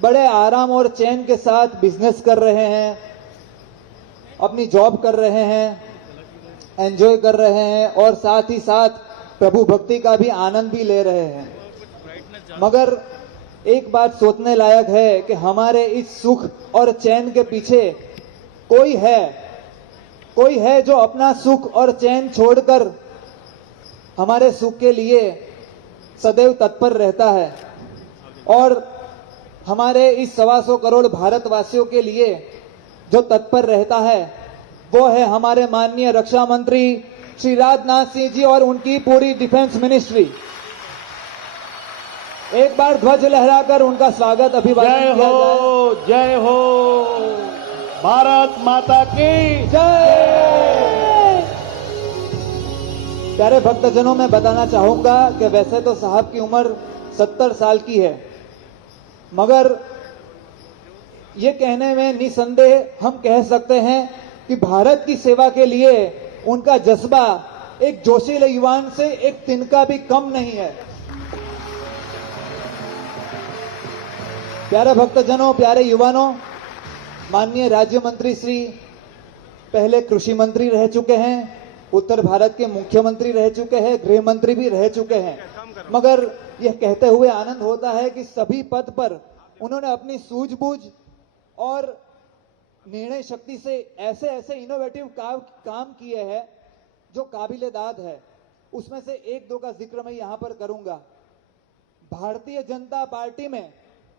बड़े आराम और चैन के साथ बिजनेस कर रहे हैं, अपनी जॉब कर रहे हैं, एंजॉय कर रहे हैं और साथ ही साथ प्रभु भक्ति का भी आनंद भी ले रहे हैं। मगर एक बात सोचने लायक है कि हमारे इस सुख और चैन के पीछे कोई है जो अपना सुख और चैन छोड़कर हमारे सुख के लिए सदैव तत्पर रहता है। और हमारे इस 125 करोड़ भारतवासियों के लिए जो तत्पर रहता है वो है हमारे माननीय रक्षा मंत्री श्री राजनाथ सिंह जी और उनकी पूरी डिफेंस मिनिस्ट्री। एक बार ध्वज लहराकर उनका स्वागत अभिवादन किया जाए। जय हो भारत माता की जय। प्यारे भक्तजनों, मैं बताना चाहूंगा कि वैसे तो साहब की उम्र 70 साल की है, मगर ये कहने में निसंदेह हम कह सकते हैं कि भारत की सेवा के लिए उनका जज्बा एक जोशीले युवान से एक तिनका भी कम नहीं है। प्यारे भक्तजनों, प्यारे युवानों, माननीय राज्य मंत्री श्री पहले कृषि मंत्री रह चुके हैं, उत्तर भारत के मुख्यमंत्री रह चुके हैं, गृह मंत्री भी रह चुके हैं, मगर यह कहते हुए आनंद होता है कि सभी पद पर उन्होंने अपनी सूझबूझ और निर्णय शक्ति से ऐसे ऐसे इनोवेटिव काम किए हैं जो काबिले दाद है। उसमें से एक दो का जिक्र मैं यहां पर करूंगा। भारतीय जनता पार्टी में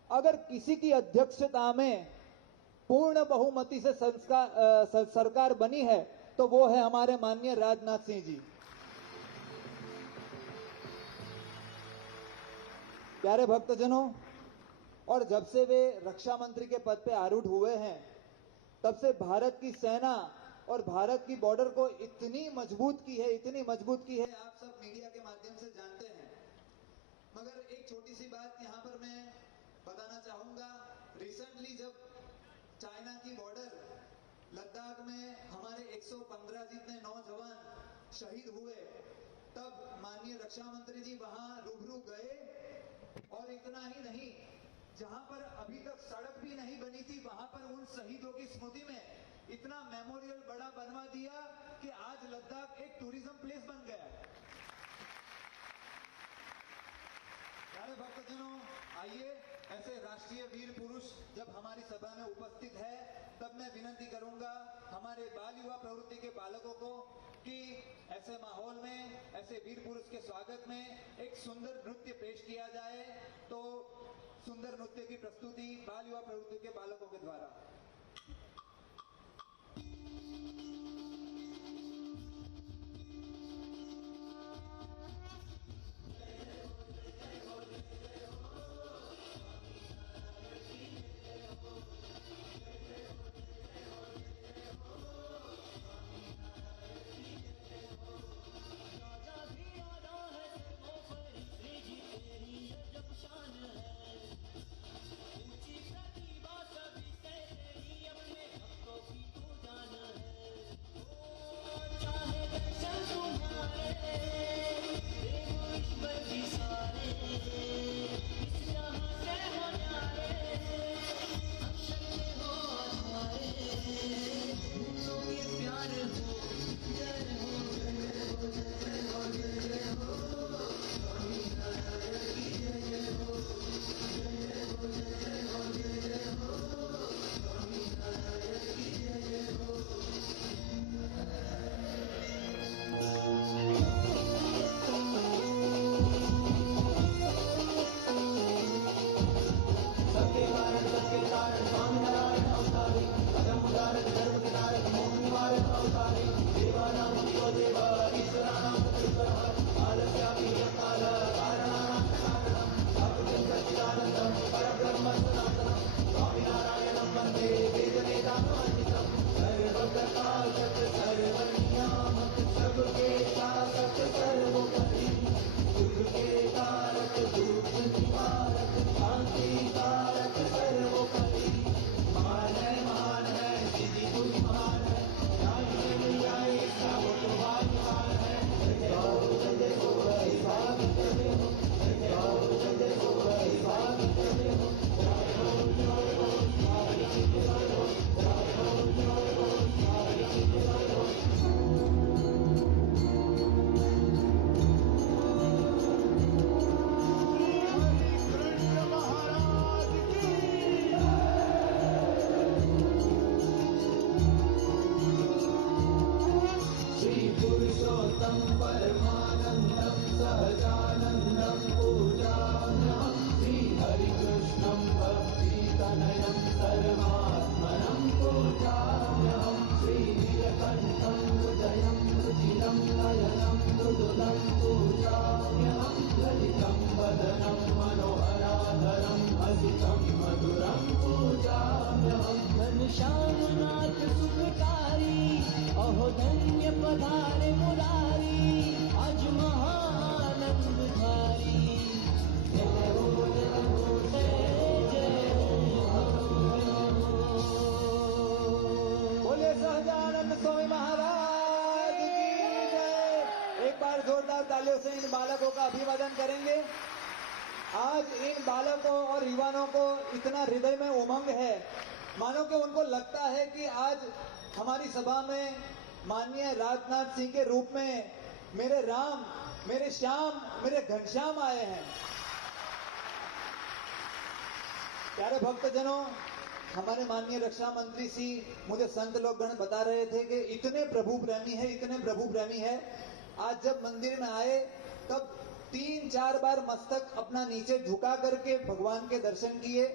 अगर किसी की अध्यक्षता में पूर्ण बहुमति से सरकार बनी है तो वो है हमारे माननीय राजनाथ सिंह जी। प्यारे भक्तजनों, और जब से वे रक्षा मंत्री के पद पे आरूढ़ हुए हैं तब से भारत की सेना और भारत की बॉर्डर को इतनी मजबूत की है, आप सब मीडिया के माध्यम से जानते हैं। मगर एक छोटी सी बात यहां पर मैं बताना चाहूंगा। रिसेंटली जब चाइना की बॉर्डर लद्दाख में हमारे 115 जितने नौजवान शहीद हुए, तब माननीय रक्षा मंत्री जी वहां रूबरू गए और इतना ही नहीं, जहां पर अभी तक सड़क भी नहीं बनी थी वहां पर उन शहीदों की स्मृति में इतना मेमोरियल बड़ा बनवा दिया कि आज लद्दाख एक टूरिज्म प्लेस बन गया है। प्यारे भक्तजनों, आइए, ऐसे राष्ट्रीय वीर पुरुष जब हमारी सभा में उपस्थित है तब मैं विनती करूंगा हमारे बाल युवा प्रवृत्ति के बालकों को कि ऐसे माहौल में, ऐसे वीर पुरुष के स्वागत में एक सुंदर नृत्य पेश किया जाए। तो सुंदर नृत्य की प्रस्तुति बाल युवा प्रवृत्ति के बालकों के द्वारा। इतना हृदय में उमंग है, मानो कि उनको लगता है कि आज हमारी सभा में माननीय राजनाथ सिंह के रूप में मेरे राम, मेरे श्याम, मेरे घनश्याम आए हैं। प्यारे भक्तजनों, हमारे माननीय रक्षा मंत्री जी मुझे संत लोग गण बता रहे थे कि इतने प्रभु प्रेमी है, इतने प्रभु प्रेमी है। आज जब मंदिर में आए तब 3-4 बार मस्तक अपना नीचे झुका करके भगवान के दर्शन किए,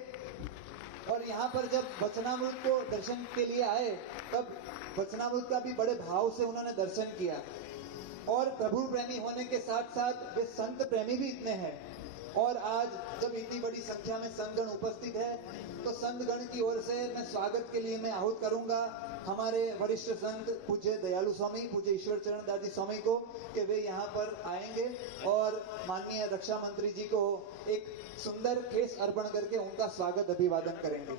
और यहाँ पर जब वचनामृत को दर्शन के लिए आए तब वचनामृत का भी बड़े भाव से उन्होंने दर्शन किया। और प्रभु प्रेमी होने के साथ साथ वे संत प्रेमी भी इतने हैं। और आज जब इतनी बड़ी संख्या में संतगण उपस्थित है तो संतगण की ओर से मैं स्वागत के लिए मैं आहूत करूंगा हमारे वरिष्ठ संत पूज्य दयालु स्वामी, पूज्य ईश्वर चरण दास जी स्वामी को, कि वे यहाँ पर आएंगे और माननीय रक्षा मंत्री जी को एक सुंदर केस अर्पण करके उनका स्वागत अभिवादन करेंगे।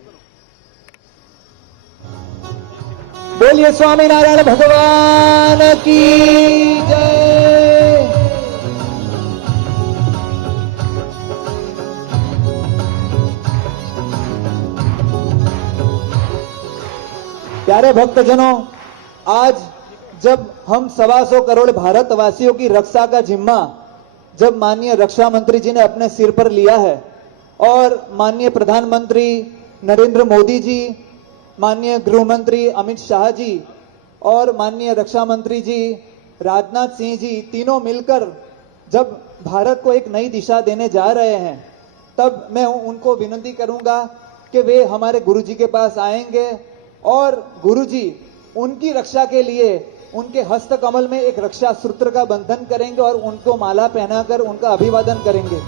बोलिए स्वामीनारायण भगवान की जय। प्यारे भक्तजनों, आज जब हम 125 करोड़ भारतवासियों की रक्षा का जिम्मा जब माननीय रक्षा मंत्री जी ने अपने सिर पर लिया है और माननीय प्रधानमंत्री नरेंद्र मोदी जी, माननीय गृह मंत्री अमित शाह जी और माननीय रक्षा मंत्री जी राजनाथ सिंह जी तीनों मिलकर जब भारत को एक नई दिशा देने जा रहे हैं, तब मैं उनको विनती करूंगा कि वे हमारे गुरुजी के पास आएंगे और गुरुजी उनकी रक्षा के लिए उनके हस्त कमल में एक रक्षा सूत्र का बंधन करेंगे और उनको माला पहनाकर उनका अभिवादन करेंगे।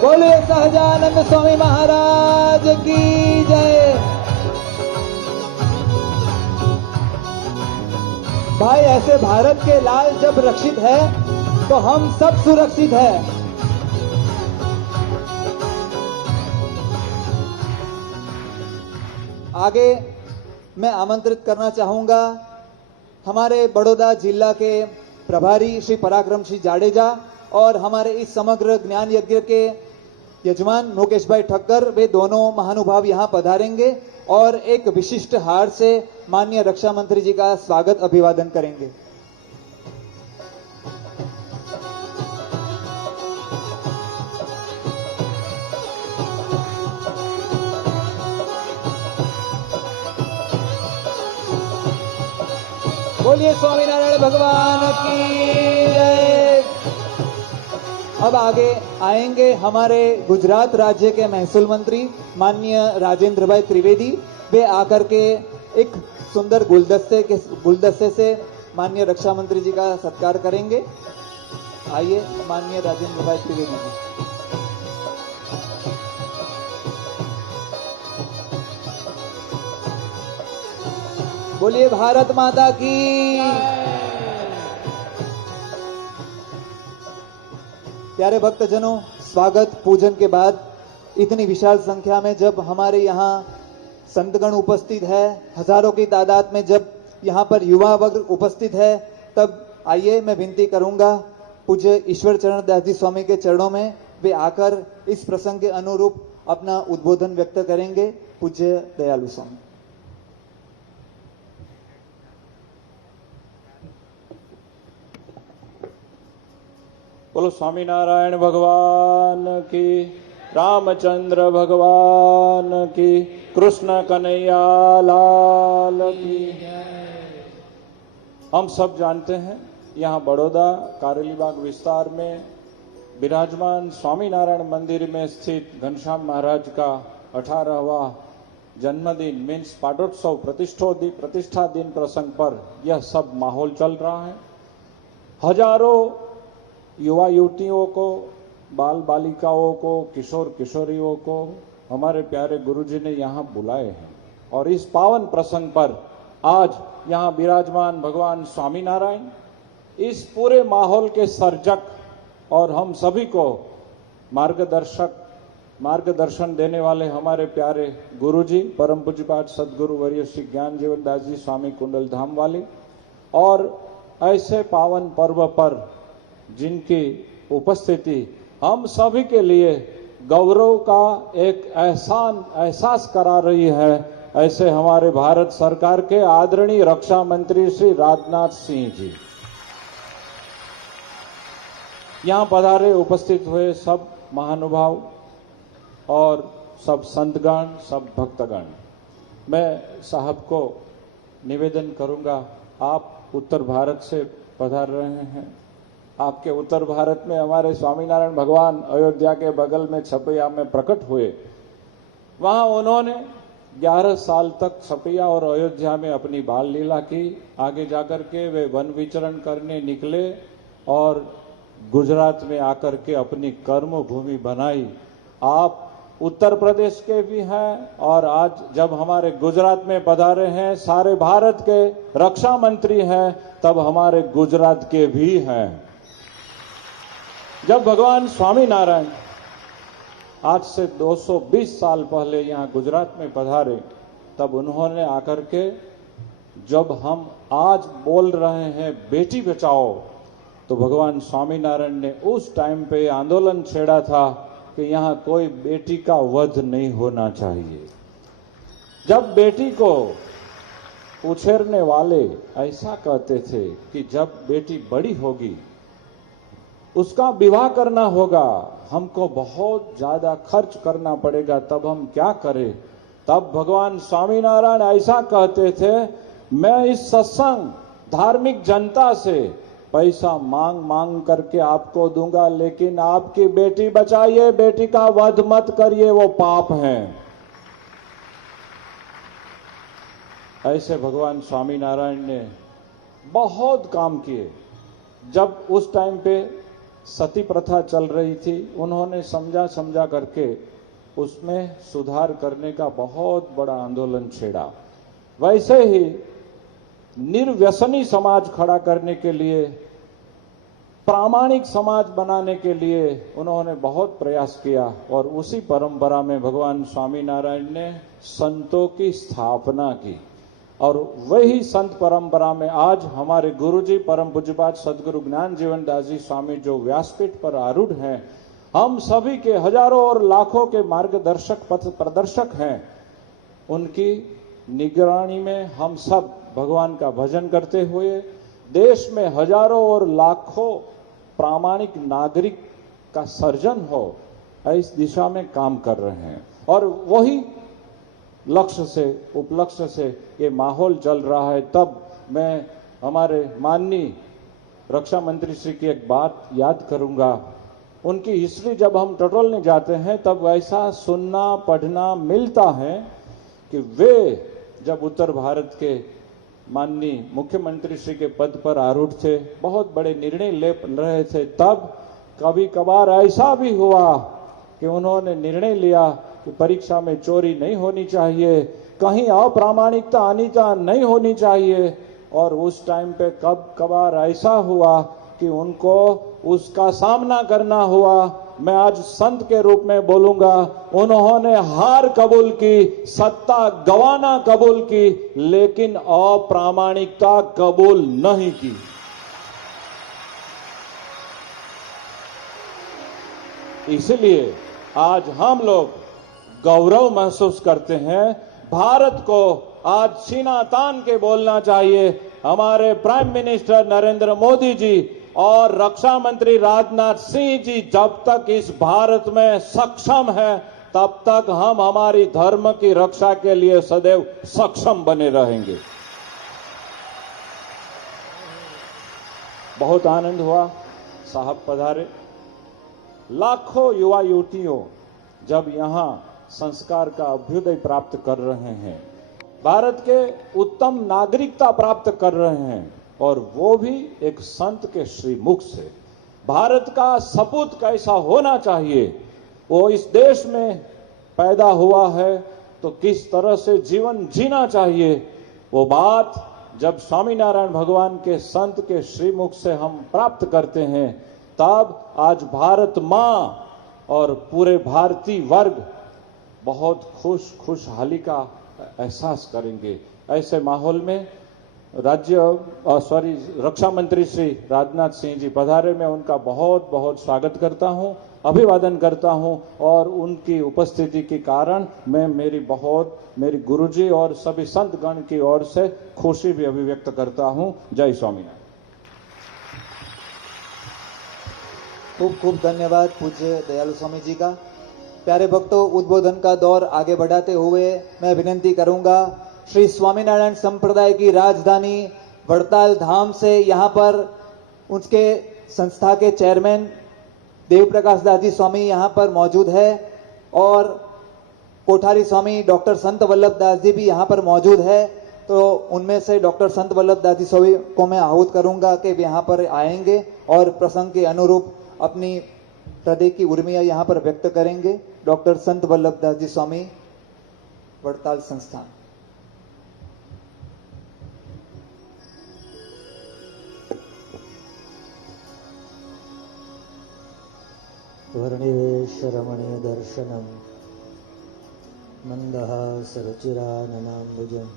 बोले सहजानंद स्वामी महाराज की जय। भाई, ऐसे भारत के लाल जब रक्षित है तो हम सब सुरक्षित है। आगे मैं आमंत्रित करना चाहूंगा हमारे बड़ौदा जिला के प्रभारी श्री पराक्रम सिंह जाडेजा और हमारे इस समग्र ज्ञान यज्ञ के यजमान मुकेश भाई ठक्कर। वे दोनों महानुभाव यहां पधारेंगे और एक विशिष्ट हार से माननीय रक्षा मंत्री जी का स्वागत अभिवादन करेंगे। बोलिए स्वामीनारायण भगवान की जय। अब आगे आएंगे हमारे गुजरात राज्य के महसूल मंत्री माननीय राजेंद्र भाई त्रिवेदी। वे आकर के एक सुंदर गुलदस्ते से माननीय रक्षा मंत्री जी का सत्कार करेंगे। आइए माननीय राजेंद्र भाई त्रिवेदी जी। बोलिए भारत माता की। प्यारे भक्तजनों, स्वागत पूजन के बाद इतनी विशाल संख्या में जब हमारे यहाँ संतगण उपस्थित है, हजारों की तादाद में जब यहाँ पर युवा वर्ग उपस्थित है, तब आइए मैं विनती करूंगा पूज्य ईश्वर चरण दास जी स्वामी के चरणों में वे आकर इस प्रसंग के अनुरूप अपना उद्बोधन व्यक्त करेंगे। पूज्य दयालु स्वामी। बोलो स्वामीनारायण भगवान की, रामचंद्र भगवान की, कृष्ण कन्हैया लाल की। हम सब जानते हैं यहाँ बड़ौदा कारेलीबाग विस्तार में विराजमान स्वामीनारायण मंदिर में स्थित घनश्याम महाराज का 18वां जन्मदिन मीन्स पाटोत्सव प्रतिष्ठा दिन प्रसंग पर यह सब माहौल चल रहा है। हजारों युवा युवतियों को, बाल बालिकाओं को, किशोर किशोरियों को हमारे प्यारे गुरुजी ने यहाँ बुलाए हैं और इस पावन प्रसंग पर आज यहाँ विराजमान भगवान स्वामीनारायण इस पूरे माहौल के सर्जक और हम सभी को मार्गदर्शन देने वाले हमारे प्यारे गुरुजी परम पूज्यपाद सदगुरु वर्य श्री ज्ञान जीवन दास जी स्वामी कुंडल धाम वाले, और ऐसे पावन पर्व पर जिनकी उपस्थिति हम सभी के लिए गौरव का एक एहसास करा रही है। ऐसे हमारे भारत सरकार के आदरणीय रक्षा मंत्री श्री राजनाथ सिंह जी। यहां पधारे उपस्थित हुए सब महानुभाव और सब संतगण, सब भक्तगण, मैं साहब को निवेदन करूंगा, आप उत्तर भारत से पधार रहे हैं। आपके उत्तर भारत में हमारे स्वामीनारायण भगवान अयोध्या के बगल में छपैया में प्रकट हुए। वहां उन्होंने 11 साल तक छपैया और अयोध्या में अपनी बाल लीला की। आगे जाकर के वे वन विचरण करने निकले और गुजरात में आकर के अपनी कर्म भूमि बनाई। आप उत्तर प्रदेश के भी हैं और आज जब हमारे गुजरात में पधारे हैं, सारे भारत के रक्षा मंत्री हैं, तब हमारे गुजरात के भी हैं। जब भगवान स्वामीनारायण आज से 220 साल पहले यहां गुजरात में पधारे, तब उन्होंने आकर के, जब हम आज बोल रहे हैं बेटी बचाओ, तो भगवान स्वामीनारायण ने उस टाइम पे आंदोलन छेड़ा था कि यहां कोई बेटी का वध नहीं होना चाहिए। जब बेटी को उछेरने वाले ऐसा कहते थे कि जब बेटी बड़ी होगी उसका विवाह करना होगा, हमको बहुत ज्यादा खर्च करना पड़ेगा, तब हम क्या करें? तब भगवान स्वामीनारायण ऐसा कहते थे, मैं इस सत्संग धार्मिक जनता से पैसा मांग करके आपको दूंगा, लेकिन आपकी बेटी बचाइए, बेटी का वध मत करिए, वो पाप है। ऐसे भगवान स्वामीनारायण ने बहुत काम किए। जब उस टाइम पे सती प्रथा चल रही थी, उन्होंने समझा करके उसमें सुधार करने का बहुत बड़ा आंदोलन छेड़ा। वैसे ही निर्व्यसनी समाज खड़ा करने के लिए, प्रामाणिक समाज बनाने के लिए उन्होंने बहुत प्रयास किया और उसी परंपरा में भगवान स्वामीनारायण ने संतों की स्थापना की। और वही संत परंपरा में आज हमारे गुरुजी परम पूज्यपाद सदगुरु ज्ञान जीवन दास जी स्वामी जो व्यासपीठ पर आरूढ़ हैं, हम सभी के हजारों और लाखों के मार्गदर्शक पथ प्रदर्शक हैं। उनकी निगरानी में हम सब भगवान का भजन करते हुए देश में हजारों और लाखों प्रामाणिक नागरिक का सर्जन हो, इस दिशा में काम कर रहे हैं। और वही लक्ष्य से, उपलक्ष्य से ये माहौल चल रहा है। तब मैं हमारे माननीय रक्षा मंत्री श्री की एक बात याद करूंगा। उनकी हिस्ट्री जब हम टटोलने जाते हैं तब ऐसा सुनना पढ़ना मिलता है कि वे जब उत्तर भारत के माननीय मुख्यमंत्री श्री के पद पर आरूढ़ थे, बहुत बड़े निर्णय ले रहे थे, तब कभी कभार ऐसा भी हुआ कि उन्होंने निर्णय लिया कि परीक्षा में चोरी नहीं होनी चाहिए, कहीं अप्रामाणिकता अनिता नहीं होनी चाहिए। और उस टाइम पे कब कभार ऐसा हुआ कि उनको उसका सामना करना हुआ। मैं आज संत के रूप में बोलूंगा, उन्होंने हार कबूल की, सत्ता गंवाना कबूल की, लेकिन अप्रामाणिकता कबूल नहीं की। इसलिए आज हम लोग गौरव महसूस करते हैं। भारत को आज सीना तान के बोलना चाहिए, हमारे प्राइम मिनिस्टर नरेंद्र मोदी जी और रक्षा मंत्री राजनाथ सिंह जी जब तक इस भारत में सक्षम है, तब तक हम हमारी धर्म की रक्षा के लिए सदैव सक्षम बने रहेंगे। बहुत आनंद हुआ, साहब पधारे। लाखों युवा युवतियों जब यहां संस्कार का अभ्युदय प्राप्त कर रहे हैं, भारत के उत्तम नागरिकता प्राप्त कर रहे हैं, और वो भी एक संत के श्रीमुख से। भारत का सपूत कैसा होना चाहिए, वो इस देश में पैदा हुआ है तो किस तरह से जीवन जीना चाहिए, वो बात जब स्वामीनारायण भगवान के संत के श्रीमुख से हम प्राप्त करते हैं, तब आज भारत मां और पूरे भारतीय वर्ग बहुत खुशहाली का एहसास करेंगे। ऐसे माहौल में रक्षा मंत्री श्री राजनाथ सिंह जी पधारे, मैं उनका बहुत बहुत स्वागत करता हूं। अभिवादन करता हूं और उनकी उपस्थिति के कारण मैं मेरी गुरुजी और सभी संत गण की ओर से खुशी भी अभिव्यक्त करता हूं। जय स्वामीनारायण। खूब खूब धन्यवाद पूज्य दयालु स्वामी जी का। प्यारे भक्तों, उद्बोधन का दौर आगे बढ़ाते हुए मैं विनंती करूंगा, श्री स्वामीनारायण संप्रदाय की राजधानी वड़ताल धाम से यहाँ पर उसके संस्था के चेयरमैन देव प्रकाश दास जी स्वामी यहाँ पर मौजूद है और कोठारी स्वामी डॉक्टर संत वल्लभ दास जी भी यहाँ पर मौजूद है। तो उनमें से डॉक्टर संत वल्लभ दास जी स्वामी को मैं आहूत करूंगा कि वे यहाँ पर आएंगे और प्रसंग के अनुरूप अपनी हृदय की उर्मियां यहाँ पर व्यक्त करेंगे। डॉक्टर संत वल्लभ दास जी स्वामी, वड़ताल संस्थान। वर्णिवेश रमणीय दर्शनम मंदहासरुचिराननाम्बुजं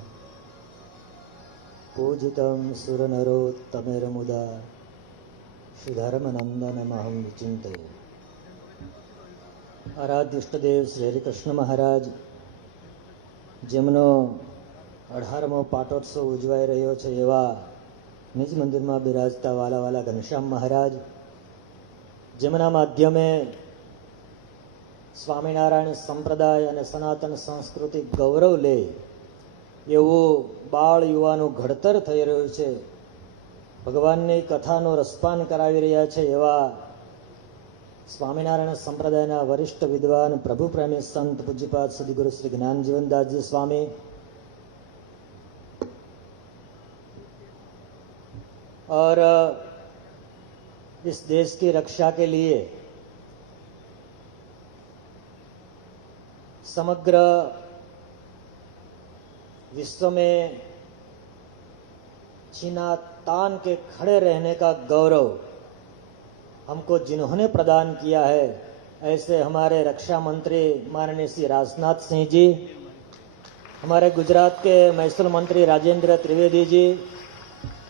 पूजितं सुरनरोत्तमेर्मुदा श्रीधर्मनंदनमहं विचिन्तये। आराध्य इष्टदेव श्री हरिकृष्ण महाराज, જેમનો 18મો પાટોત્સવ ઉજવાઈ રહ્યો છે એવા નિજ મંદિરમાં બિરાજતા વાલા ઘનશ્યામ મહારાજ, જેમના માધ્યમે સ્વામિનારાયણ સંપ્રદાય અને સનાતન સંસ્કૃતિ ગૌરવ લે એવું બાળ યુવાનું ઘડતર થઈ રહ્યું છે, ભગવાનની કથાનો રસપાન કરાવી રહ્યા છે એવા સ્વામિનારાયણ સંપ્રદાયના વરિષ્ઠ વિદ્વાન પ્રભુ પ્રેમી સંત પૂજ્યપાદ સદગુરુ શ્રી જ્ઞાનજીવનદાસજી સ્વામી, और इस देश की रक्षा के लिए समग्र विश्व में छीना तान के खड़े रहने का गौरव हमको जिन्होंने प्रदान किया है, ऐसे हमारे रक्षा मंत्री माननीय श्री राजनाथ सिंह जी, हमारे गुजरात के महसूल मंत्री राजेंद्र त्रिवेदी जी,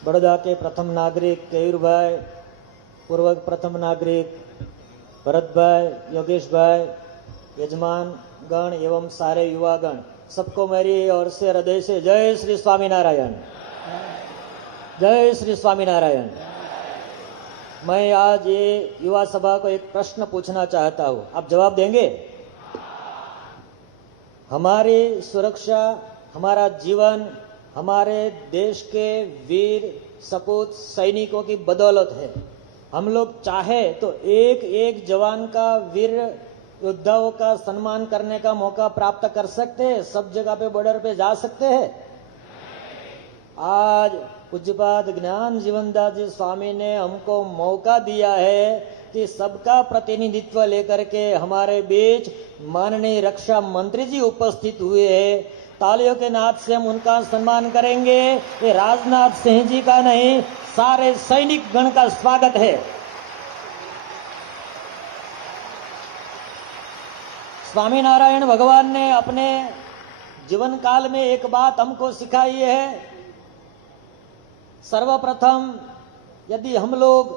बड़ौदा के प्रथम नागरिक केयूर भाई, पूर्व प्रथम नागरिक भरत भाई, योगेश भाई, यजमान गण एवं सारे युवागण, सबको मेरी ओर से हृदय से जय श्री स्वामीनारायण, जय श्री स्वामीनारायण। मैं आज ये युवा सभा को एक प्रश्न पूछना चाहता हूं, आप जवाब देंगे? हमारी सुरक्षा, हमारा जीवन हमारे देश के वीर सपूत सैनिकों की बदौलत है। हम लोग चाहे तो एक एक जवान का, वीर योद्धाओं का सम्मान करने का मौका प्राप्त कर सकते हैं, सब जगह पे बॉर्डर पे जा सकते हैं। आज पूज्यपाद ज्ञान जीवनदास जी स्वामी ने हमको मौका दिया है कि सबका प्रतिनिधित्व लेकर के हमारे बीच माननीय रक्षा मंत्री जी उपस्थित हुए हैं। तालियों के नाद से हम उनका सम्मान करेंगे। ये राजनाथ सिंह जी का नहीं, सारे सैनिक गण का स्वागत है। स्वामीनारायण भगवान ने अपने जीवन काल में एक बात हमको सिखाई है। सर्वप्रथम यदि हम लोग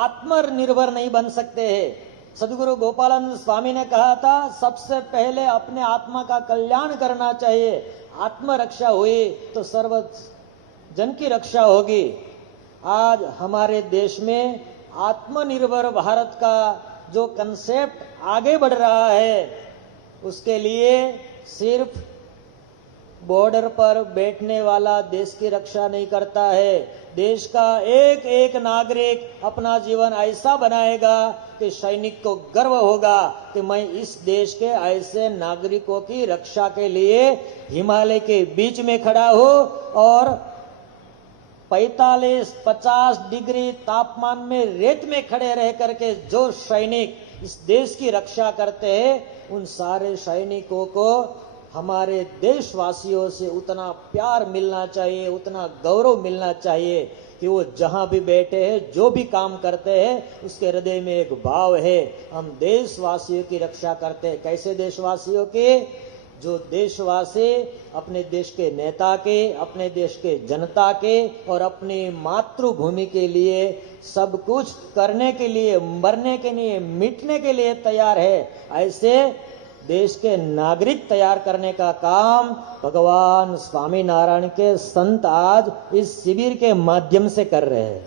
आत्मनिर्भर नहीं बन सकते हैं, सदगुरु गोपालानंद स्वामी ने कहा था सबसे पहले अपने आत्मा का कल्याण करना चाहिए। आत्मरक्षा हुई तो सर्व जन की रक्षा होगी। आज हमारे देश में आत्मनिर्भर भारत का जो कंसेप्ट आगे बढ़ रहा है, उसके लिए सिर्फ बॉर्डर पर बैठने वाला देश की रक्षा नहीं करता है। देश का एक एक नागरिक अपना जीवन ऐसा बनाएगा कि सैनिक को गर्व होगा कि मैं इस देश के ऐसे नागरिकों की रक्षा के लिए हिमालय के बीच में खड़ा हूं और 45-50 डिग्री तापमान में रेत में खड़े रह करके जो सैनिक इस देश की रक्षा करते हैं, उन सारे सैनिकों को हमारे देशवासियों से उतना प्यार मिलना चाहिए, उतना गौरव मिलना चाहिए कि वो जहां भी बैठे हैं, जो भी काम करते हैं, उसके हृदय में एक भाव है, हम देशवासियों की रक्षा करते हैं। कैसे देशवासियों की? जो देशवासी अपने देश के नेता के, अपने देश के जनता के और अपनी मातृभूमि के लिए सब कुछ करने के लिए, मरने के लिए, मिटने के लिए तैयार है, ऐसे देश के नागरिक तैयार करने का काम भगवान स्वामी नारायण के संत आज इस शिविर के माध्यम से कर रहे हैं।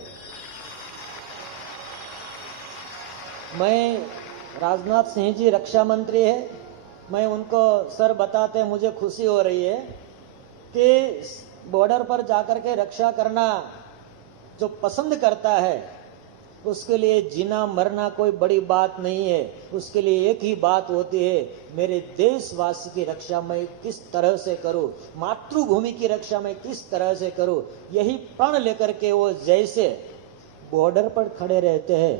मैं राजनाथ सिंह जी रक्षा मंत्री है, मैं उनको सर बताते मुझे खुशी हो रही है कि बॉर्डर पर जाकर के रक्षा करना जो पसंद करता है उसके लिए जीना मरना कोई बड़ी बात नहीं है। उसके लिए एक ही बात होती है, मेरे देशवासी की रक्षा मैं किस तरह से करूं, मातृभूमि की रक्षा मैं किस तरह से करूं। यही प्रण लेकर के वो जैसे बॉर्डर पर खड़े रहते हैं,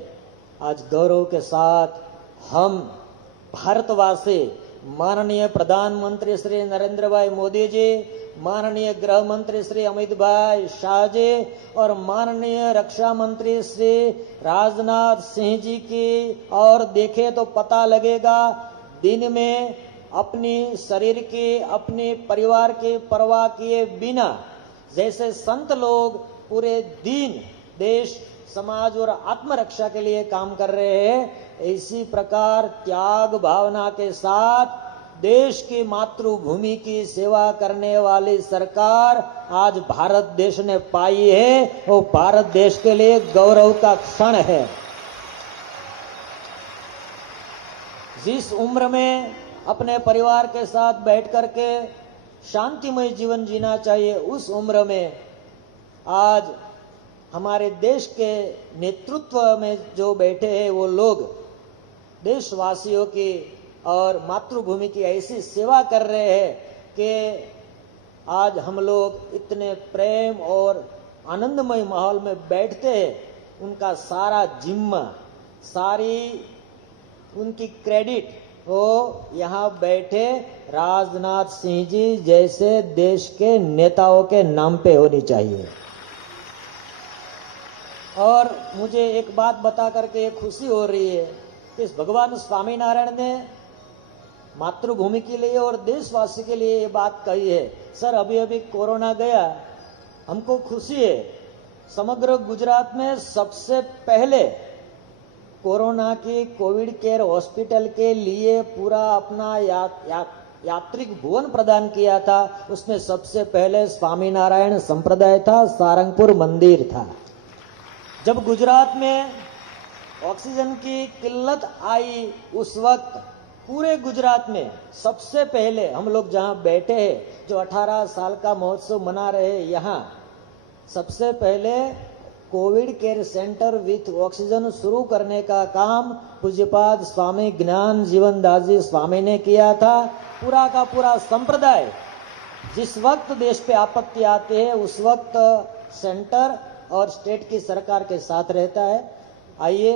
आज गौरव के साथ हम भारतवासी माननीय प्रधानमंत्री श्री नरेंद्र भाई मोदी जी, माननीय गृह मंत्री श्री अमित भाई शाह जी और माननीय रक्षा मंत्री श्री राजनाथ सिंह जी की और देखे तो पता लगेगा, दिन में अपनी शरीर की, अपने परिवार की परवाह किए बिना जैसे संत लोग पूरे दिन देश, समाज और आत्मरक्षा के लिए काम कर रहे हैं, इसी प्रकार त्याग भावना के साथ देश की मातृभूमि की सेवा करने वाली सरकार आज भारत देश ने पाई है। वो भारत देश के लिए गौरव का क्षण है। जिस उम्र में अपने परिवार के साथ बैठ करके शांतिमय जीवन जीना चाहिए, उस उम्र में आज हमारे देश के नेतृत्व में जो बैठे हैं वो लोग देशवासियों की और मातृभूमि की ऐसी सेवा कर रहे हैं कि आज हम लोग इतने प्रेम और आनंदमय माहौल में बैठते हैं। उनका सारा जिम्मा, सारी उनकी क्रेडिट वो यहाँ बैठे राजनाथ सिंह जी जैसे देश के नेताओं के नाम पे होनी चाहिए। और मुझे एक बात बता करके खुशी हो रही है कि इस भगवान स्वामीनारायण ने मातृभूमि के लिए और देशवासी के लिए ये बात कही है। सर अभी अभी कोरोना गया, हमको खुशी है, समग्र गुजरात में सबसे पहले कोरोना की कोविड केयर हॉस्पिटल के लिए पूरा अपना यात्रिक भवन प्रदान किया था। उसमें सबसे पहले स्वामीनारायण संप्रदाय था, सारंगपुर मंदिर था। जब गुजरात में ऑक्सीजन की किल्लत आई उस वक्त पूरे गुजरात में सबसे पहले हम लोग जहां बैठे हैं, जो 18 साल का महोत्सव मना रहे हैं, यहां सबसे पहले Covid care centre with oxygen शुरू करने का काम पूज्यपाद स्वामी ज्ञान जीवन दास जी स्वामी ने किया था। पूरा का पूरा संप्रदाय जिस वक्त देश पे आपत्ति आती है उस वक्त सेंटर और स्टेट की सरकार के साथ रहता है। आइए,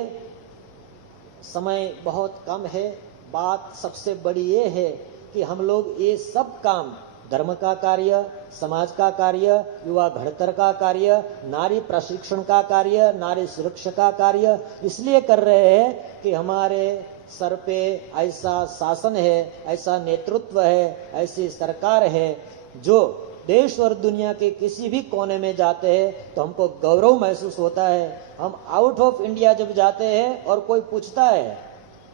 समय बहुत कम है, बात सबसे बड़ी ये है कि हम लोग ये सब काम धर्म का कार्य, समाज का कार्य, युवा घड़तर का कार्य, नारी प्रशिक्षण का कार्य, नारी सुरक्षा का कार्य इसलिए कर रहे हैं कि हमारे सर पे ऐसा शासन है, ऐसा नेतृत्व है, ऐसी सरकार है जो देश और दुनिया के किसी भी कोने में जाते हैं तो हमको गौरव महसूस होता है। हम आउट ऑफ इंडिया जब जाते हैं और कोई पूछता है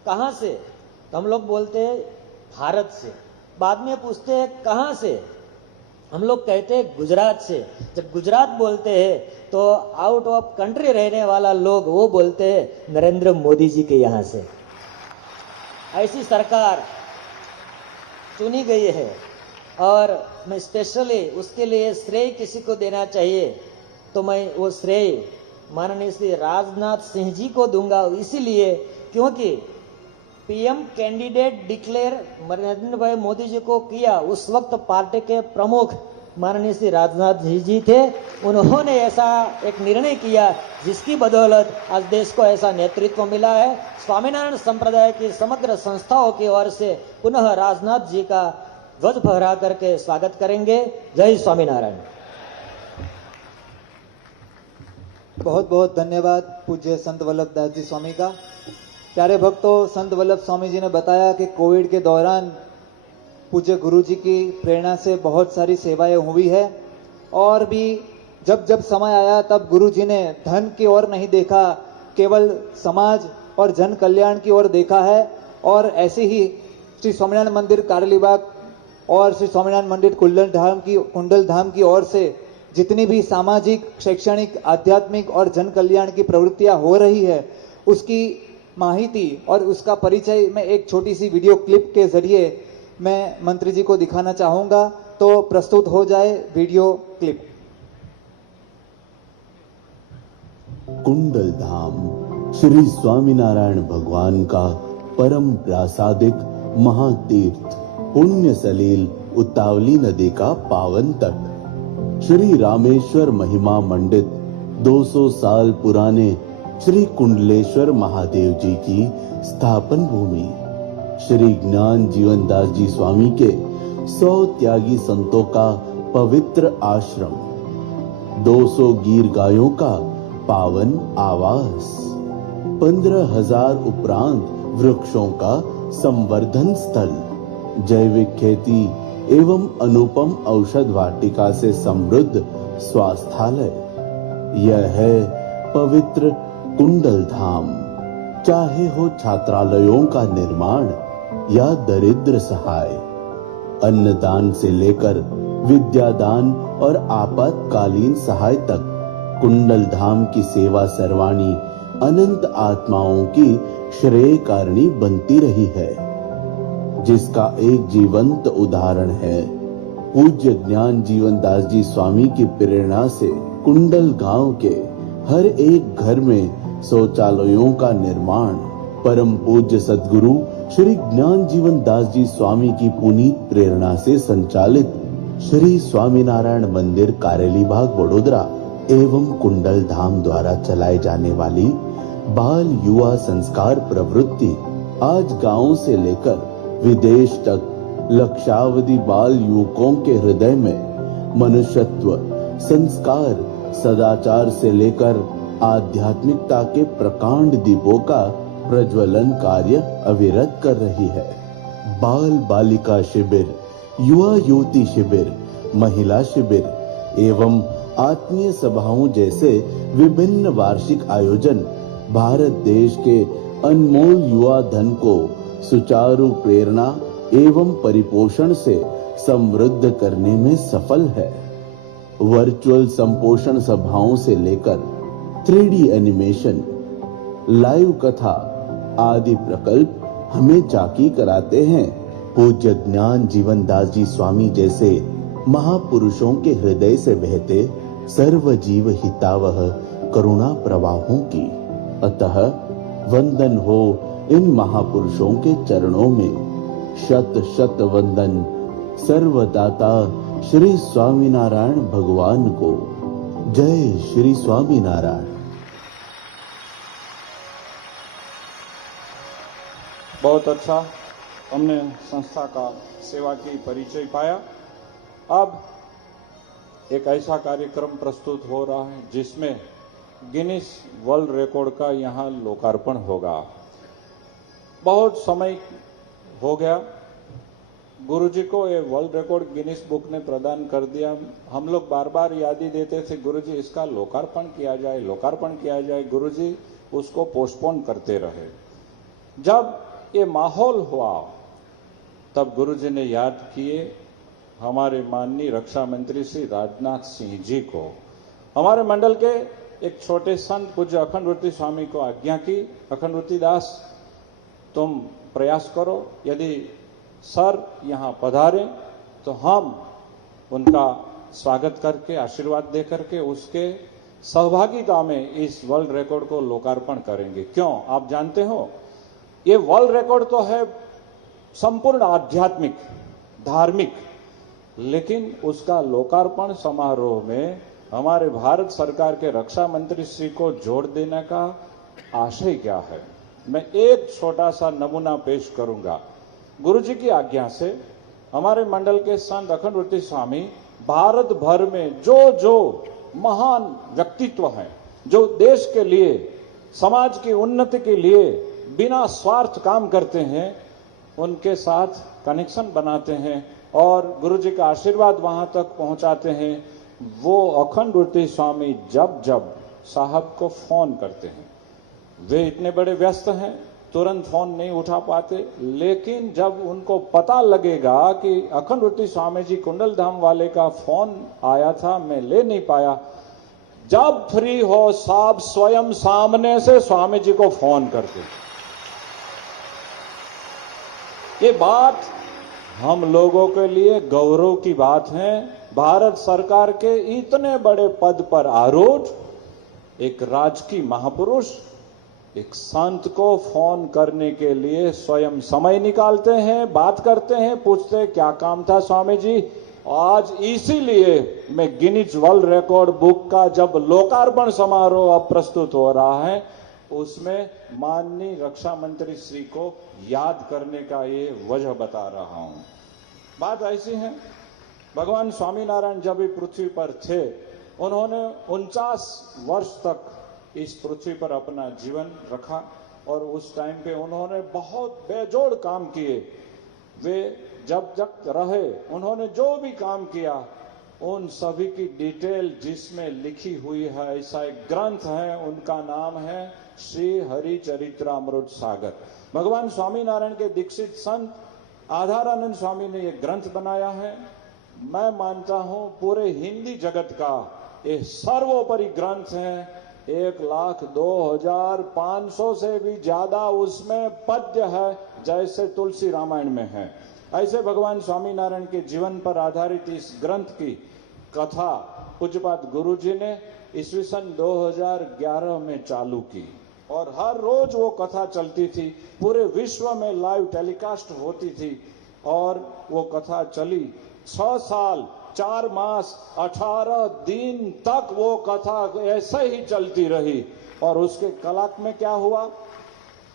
कहां से, तो हम लोग बोलते हैं भारत से। बाद में पूछते हैं कहां से, हम लोग कहते हैं गुजरात से। जब गुजरात बोलते हैं तो आउट ऑफ कंट्री रहने वाला लोग वो बोलते हैं नरेंद्र मोदी जी के यहां से। ऐसी सरकार चुनी गई है और मैं स्पेशली उसके लिए श्रेय किसी को देना चाहिए तो मैं वो श्रेय माननीय श्री राजनाथ सिंह जी को दूंगा, इसीलिए क्योंकि पीएम कैंडिडेट डिक्लेयर नरेंद्र भाई मोदी जी को किया उस वक्त पार्टी के प्रमुख माननीय श्री राजनाथ जी थे। उन्होंने ऐसा एक निर्णय किया जिसकी बदौलत आज देश को ऐसा नेतृत्व मिला है। स्वामीनारायण संप्रदाय की समग्र संस्थाओं की ओर से पुनः राजनाथ जी का ध्वज फहरा करके स्वागत करेंगे। जय स्वामीनारायण। बहुत बहुत धन्यवाद पूज्य संत वल्लभ दास जी स्वामी का। प्यारे भक्तों, संत वल्लभ स्वामी जी ने बताया कि कोविड के दौरान पूज्य गुरु जी की प्रेरणा से बहुत सारी सेवाएं हुई है और भी जब जब समय आया तब गुरु जी ने धन की ओर नहीं देखा, केवल समाज और जन कल्याण की ओर देखा है। और ऐसे ही श्री स्वामीनारायण मंदिर कारेलीबाग और श्री स्वामीनारायण मंदिर कुंडल धाम की ओर से जितनी भी सामाजिक, शैक्षणिक, आध्यात्मिक और जन कल्याण की प्रवृत्तियां हो रही है, उसकी माहिती और उसका परिचय मैं एक छोटी सी वीडियो क्लिप के जरिए मैं मंत्री जी को दिखाना चाहूंगा। तो प्रस्तुत हो जाए वीडियो क्लिप। कुंडल धाम श्री स्वामीनारायण भगवान का परम प्रासादिक महातीर्थ, पुण्य सलील उतावली नदी का पावन तट, श्री रामेश्वर महिमा मंडित 200 साल पुराने श्री कुंडलेश्वर महादेव जी की स्थापन भूमि, श्री ज्ञान जीवन दास जी स्वामी के 100 त्यागी संतों का पवित्र आश्रम, 200 गीर गायों का पावन आवास, 15,000 उपरांत वृक्षों का संवर्धन स्थल, जैविक खेती एवं अनुपम औषध वाटिका से समृद्ध स्वास्थ्यालय। यह है पवित्र कुंडल धाम। चाहे हो छात्रालयों का निर्माण या दरिद्र सहाय, अन्नदान से लेकर विद्यादान और आपातकालीन सहाय तक, कुंडल धाम की सेवा सर्वाणी अनंत आत्माओं की श्रेय कारिणी बनती रही है, जिसका एक जीवंत उदाहरण है पूज्य ज्ञान जीवन दास जी स्वामी की प्रेरणा से कुंडल गांव के हर एक घर में शौचालयों का निर्माण, परम पूज्य सद्गुरु श्री ज्ञान जीवन दास जी स्वामी की पुनीत प्रेरणा से संचालित श्री स्वामीनारायण मंदिर कारेलीबाग वडोदरा एवं कुंडल धाम द्वारा चलाए जाने वाली बाल युवा संस्कार प्रवृत्ति आज गांव से लेकर विदेश तक लक्षावधि बाल युवकों के हृदय में मनुष्यत्व, संस्कार, सदाचार से लेकर आध्यात्मिकता के प्रकांड दीपों का प्रज्वलन कार्य अविरत कर रही है। बाल बालिका शिविर, युवा युवती शिविर, महिला शिविर एवं आत्मीय सभाओं जैसे विभिन्न वार्षिक आयोजन भारत देश के अनमोल युवा धन को सुचारू प्रेरणा एवं परिपोषण से समृद्ध करने में सफल है। वर्चुअल संपोषण सभाओं से लेकर 3D एनिमेशन, लाइव कथा आदि प्रकल्प हमें जाकी कराते हैं पूज्य ज्ञान जीवन दास जी स्वामी जैसे महापुरुषों के हृदय से बहते सर्व जीव हितावह करुणा प्रवाहों की। अतः वंदन हो इन महापुरुषों के चरणों में। शत शत वंदन सर्वदाता श्री स्वामीनारायण भगवान को। जय श्री स्वामीनारायण। बहुत अच्छा, हमने संस्था का सेवा की परिचय पाया। अब एक ऐसा कार्यक्रम प्रस्तुत हो रहा है जिसमें गिनीज वर्ल्ड रिकॉर्ड का यहाँ लोकार्पण होगा। बहुत समय हो गया, गुरुजी को ये वर्ल्ड रिकॉर्ड गिनीज बुक ने प्रदान कर दिया। हम लोग बार बार यादी देते थे, गुरुजी इसका लोकार्पण किया जाए, लोकार्पण किया जाए। गुरुजी उसको पोस्टपोन करते रहे। जब ये माहौल हुआ तब गुरुजी ने याद किए हमारे माननीय रक्षा मंत्री श्री राजनाथ सिंह जी को। हमारे मंडल के एक छोटे संत पूज्य अखंडवृत्ति स्वामी को आज्ञा की, अखंडवृत्ति दास तुम प्रयास करो, यदि सर यहाँ पधारे तो हम उनका स्वागत करके आशीर्वाद दे करके उसके सहभागिता में इस वर्ल्ड रिकॉर्ड को लोकार्पण करेंगे। क्यों, आप जानते हो, ये वर्ल्ड रिकॉर्ड तो है संपूर्ण आध्यात्मिक धार्मिक, लेकिन उसका लोकार्पण समारोह में हमारे भारत सरकार के रक्षा मंत्री श्री को जोड़ देने का आशय क्या है। मैं एक छोटा सा नमूना पेश करूंगा। गुरुजी की आज्ञा से हमारे मंडल के संत अखंडवृत्ति स्वामी भारत भर में जो जो महान व्यक्तित्व हैं, जो देश के लिए, समाज की उन्नति के लिए बिना स्वार्थ काम करते हैं, उनके साथ कनेक्शन बनाते हैं और गुरु जी का आशीर्वाद वहां तक पहुंचाते हैं। वो अखंडवती स्वामी जब जब साहब को फोन करते हैं, वे इतने बड़े व्यस्त हैं, तुरंत फोन नहीं उठा पाते, लेकिन जब उनको पता लगेगा कि अखंडवती स्वामी जी कुंडल धाम वाले का फोन आया था, मैं ले नहीं पाया, जब फ्री हो साहब स्वयं सामने से स्वामी जी को फोन करते। ये बात हम लोगों के लिए गौरव की बात है। भारत सरकार के इतने बड़े पद पर आरूढ़ एक राजकीय महापुरुष एक संत को फोन करने के लिए स्वयं समय निकालते हैं, बात करते हैं, पूछते हैं क्या काम था स्वामी जी। आज इसीलिए मैं गिनीज वर्ल्ड रिकॉर्ड बुक का जब लोकार्पण समारोह अब प्रस्तुत हो रहा है, उसमें माननीय रक्षा मंत्री श्री को याद करने का ये वजह बता रहा हूं। बात ऐसी है, भगवान स्वामीनारायण जब भी पृथ्वी पर थे, उन्होंने 49 वर्ष तक इस पृथ्वी पर अपना जीवन रखा और उस टाइम पे उन्होंने बहुत बेजोड़ काम किए। वे जब तक रहे उन्होंने जो भी काम किया उन सभी की डिटेल जिसमें लिखी हुई है, ऐसा एक ग्रंथ है, उनका नाम है श्री हरि चरित्रामृत सागर। भगवान स्वामीनारायण के दीक्षित संत आधारानंद स्वामी ने यह ग्रंथ बनाया है। मैं मानता हूं पूरे हिंदी जगत का ये सर्वोपरि ग्रंथ है। 1,02,500 से भी ज्यादा उसमें पद्य है, जैसे तुलसी रामायण में है। ऐसे भगवान स्वामीनारायण के जीवन पर आधारित इस ग्रंथ की कथा पूज्यपाद गुरु जी ने ईस्वी सन 2011 में चालू की और हर रोज वो कथा चलती थी, पूरे विश्व में लाइव टेलीकास्ट होती थी और वो कथा चली 6 साल 4 मास 18 दिन तक वो कथा ऐसे ही चलती रही। और उसके कलाक में क्या हुआ,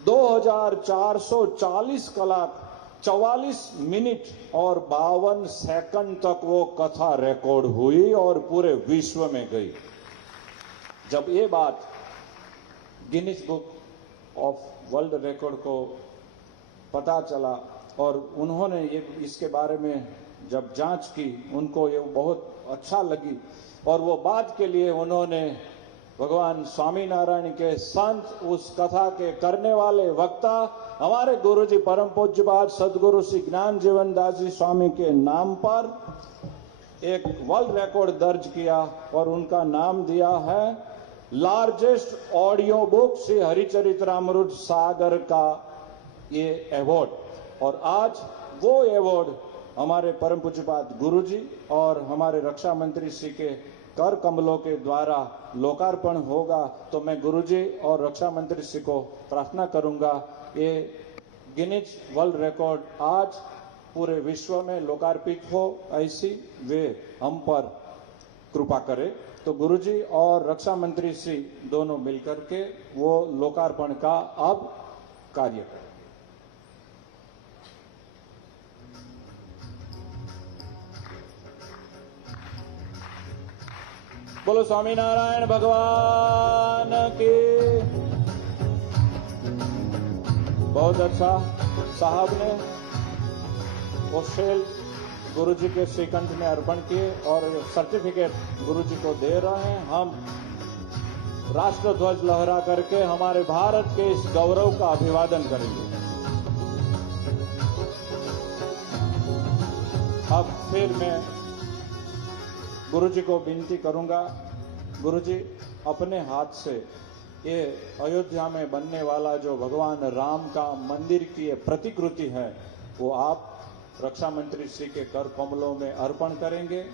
2440 कलाक 44 मिनट और 52 सेकंड तक वो कथा रिकॉर्ड हुई और पूरे विश्व में गई। जब ये बात Guinness book of world record को पता चला और उन्होंने ये इसके बारे में जब जांच की, उनको ये बहुत अच्छा लगी और वो बात के लिए उन्होंने भगवान स्वामीनारायण के संत, उस कथा के करने वाले वक्ता हमारे गुरुजी परम पूज्यपाद सदगुरु श्री ज्ञान जीवन दास जी स्वामी के नाम पर एक वर्ल्ड रिकॉर्ड दर्ज किया और उनका नाम दिया है लार्जेस्ट ऑडियो बुक श्री हरिचरित्रामृत सागर का ये अवार्ड। और आज वो अवार्ड हमारे परम पूज्यपाद गुरुजी और हमारे रक्षा मंत्री श्री के कर कमलों के द्वारा लोकार्पण होगा। तो मैं गुरुजी और रक्षा मंत्री श्री को प्रार्थना करूंगा, ये गिनीज वर्ल्ड रिकॉर्ड आज पूरे विश्व में लोकार्पित हो, ऐसी वे हम पर कृपा करे। तो गुरुजी और रक्षा मंत्री श्री दोनों मिलकर के वो लोकार्पण का अब कार्य करें। बोलो स्वामीनारायण भगवान की। बहुत अच्छा, साहब ने वो शेल गुरुजी के श्रीकंठ में अर्पण किए और सर्टिफिकेट गुरुजी को दे रहे हैं। हम राष्ट्र ध्वज लहरा करके हमारे भारत के इस गौरव का अभिवादन करेंगे। अब फिर मैं गुरुजी को विनती करूंगा, गुरुजी अपने हाथ से ये अयोध्या में बनने वाला जो भगवान राम का मंदिर की ये प्रतिकृति है, वो आप रक्षा मंत्री श्री के कर कमलों में अर्पण करेंगे।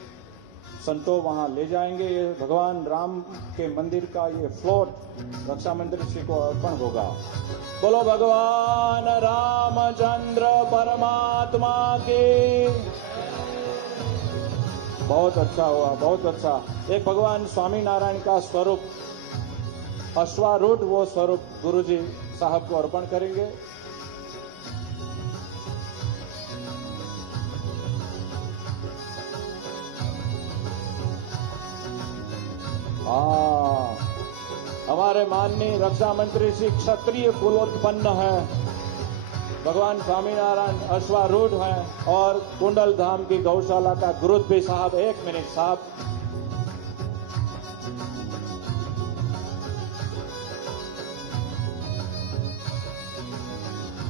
संतों वहां ले जाएंगे। ये भगवान राम के मंदिर का ये फ्लोट रक्षा मंत्री श्री को अर्पण होगा। बोलो भगवान रामचंद्र परमात्मा की। बहुत अच्छा हुआ, बहुत अच्छा। एक भगवान स्वामीनारायण का स्वरूप अश्वारूढ़, वो स्वरूप गुरुजी साहब को अर्पण करेंगे। हमारे माननीय रक्षा मंत्री श्री क्षत्रिय कुलोत्पन्न है, भगवान स्वामीनारायण अश्वारूढ़ हैं और कुंडल धाम की गौशाला का ग्रुप भी साहब 1 मिनट साहब।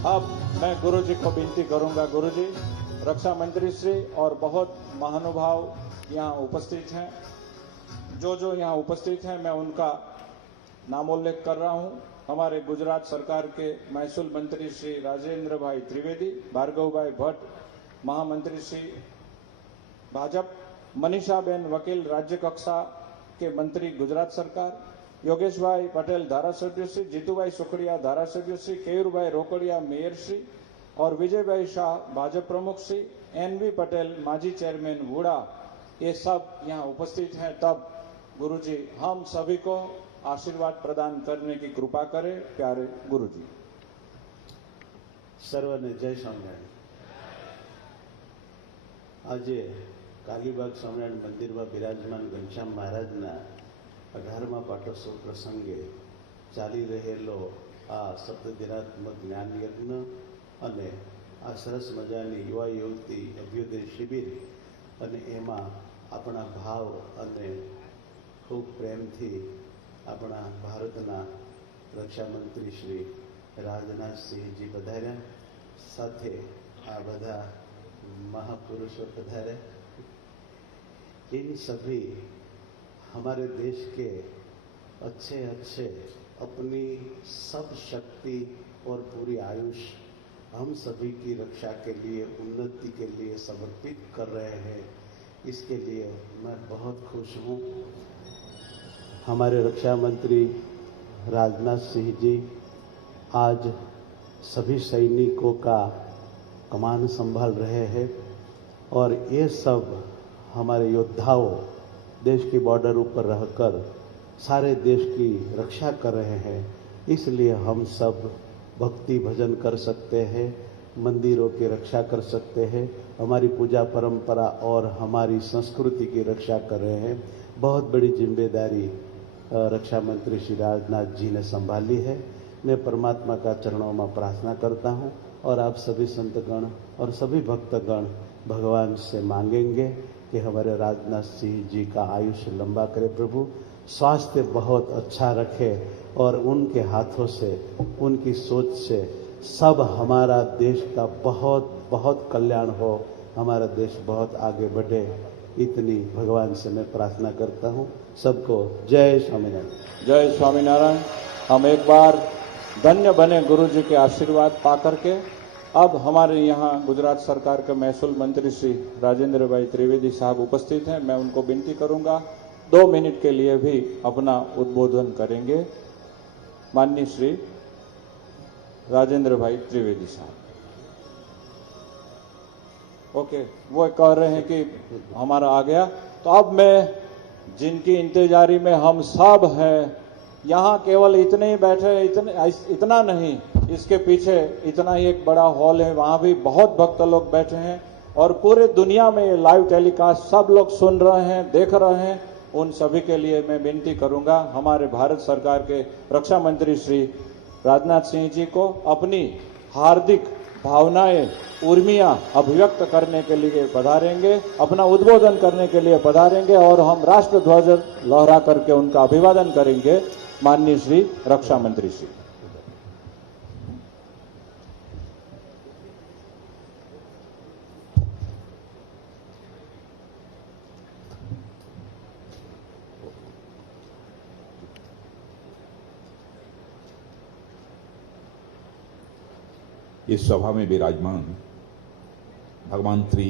अब मैं गुरुजी को विनती करूंगा, गुरुजी रक्षा मंत्री श्री और बहुत महानुभाव यहाँ उपस्थित हैं, जो यहाँ उपस्थित हैं मैं उनका नामोल्लेख कर रहा हूं। हमारे गुजरात सरकार के महसूल मंत्री श्री राजेंद्र भाई त्रिवेदी, भार्गव भाई भट्ट महामंत्री श्री भाजप, मनीषा बेन वकील राज्य कक्षा के मंत्री गुजरात सरकार, योगेश भाई पटेल धारासभ्य श्री, जीतू भाई सुखड़िया धारासभ्य श्री, केयूर भाई रोकड़िया मेयर श्री और विजय भाई शाह भाजपा प्रमुख श्री, NV पटेल माजी चेयरमैन वुडा, ये सब यहाँ उपस्थित हैं। तब गुरुजी हम सभी को आशीर्वाद प्रदान करने की कृपा करें। प्यारे गुरुजी। सर्वने जय स्वामिनारायण। આજે કાલીબાગ સ્વામિનારાયણ મંદિરમાં બિરાજમાન ઘનશ્યામ મહારાજના 18મા પાટોત્સવ પ્રસંગે ચાલી રહેલો આ સપ્તદિનાત્મક જ્ઞાન યજ્ઞ અને આ સરસ મજાની યુવા યુવતી અભ્યુદય શિબિર અને એમાં આપણા ભાવ અને ખૂબ પ્રેમથી આપણા ભારતના રક્ષામંત્રી શ્રી રાજનાથસિંહજી પધાર્યા, સાથે આ બધા महापुरुषों पधारे। इन सभी हमारे देश के अच्छे अच्छे अपनी सब शक्ति और पूरी आयुष हम सभी की रक्षा के लिए, उन्नति के लिए समर्पित कर रहे हैं। इसके लिए मैं बहुत खुश हूँ। हमारे रक्षा मंत्री राजनाथ सिंह जी आज सभी सैनिकों का कमान संभाल रहे हैं और ये सब हमारे योद्धाओं देश की बॉर्डर ऊपर रहकर सारे देश की रक्षा कर रहे हैं। इसलिए हम सब भक्ति भजन कर सकते हैं, मंदिरों की रक्षा कर सकते हैं, हमारी पूजा परंपरा और हमारी संस्कृति की रक्षा कर रहे हैं। बहुत बड़ी जिम्मेदारी रक्षा मंत्री श्री राजनाथ जी ने संभाली है। मैं परमात्मा का चरणों में प्रार्थना करता हूँ और आप सभी संतगण और सभी भक्तगण भगवान से मांगेंगे कि हमारे राजनाथ सिंह जी का आयुष्य लंबा करे, प्रभु स्वास्थ्य बहुत अच्छा रखे और उनके हाथों से, उनकी सोच से सब हमारा देश का बहुत बहुत कल्याण हो, हमारा देश बहुत आगे बढ़े। इतनी भगवान से मैं प्रार्थना करता हूँ। सबको जय स्वामीनारायण। जय स्वामीनारायण। हम एक बार धन्य बने गुरु जी के आशीर्वाद पा करके। अब हमारे यहाँ गुजरात सरकार के महसूल मंत्री श्री राजेंद्र भाई त्रिवेदी साहब उपस्थित हैं। मैं उनको विनती करूंगा 2 मिनट के लिए भी अपना उद्बोधन करेंगे। माननीय श्री राजेंद्र भाई त्रिवेदी साहब। ओके, वो कह रहे हैं कि हमारा आ गया। तो अब मैं जिनकी इंतजारी में हम सब हैं, यहाँ केवल इतने ही बैठे, इतना नहीं, इसके पीछे इतना ही एक बड़ा हॉल है, वहां भी बहुत भक्त लोग बैठे हैं और पूरे दुनिया में ये लाइव टेलीकास्ट सब लोग सुन रहे हैं, देख रहे हैं। उन सभी के लिए मैं विनती करूंगा हमारे भारत सरकार के रक्षा मंत्री श्री राजनाथ सिंह जी को अपनी हार्दिक भावनाएं, उर्मियां अभिव्यक्त करने के लिए पधारेंगे, अपना उद्बोधन करने के लिए पधारेंगे और हम राष्ट्र ध्वज लहरा करके उनका अभिवादन करेंगे। माननीय श्री रक्षा मंत्री श्री। इस सभा में विराजमान भगवान श्री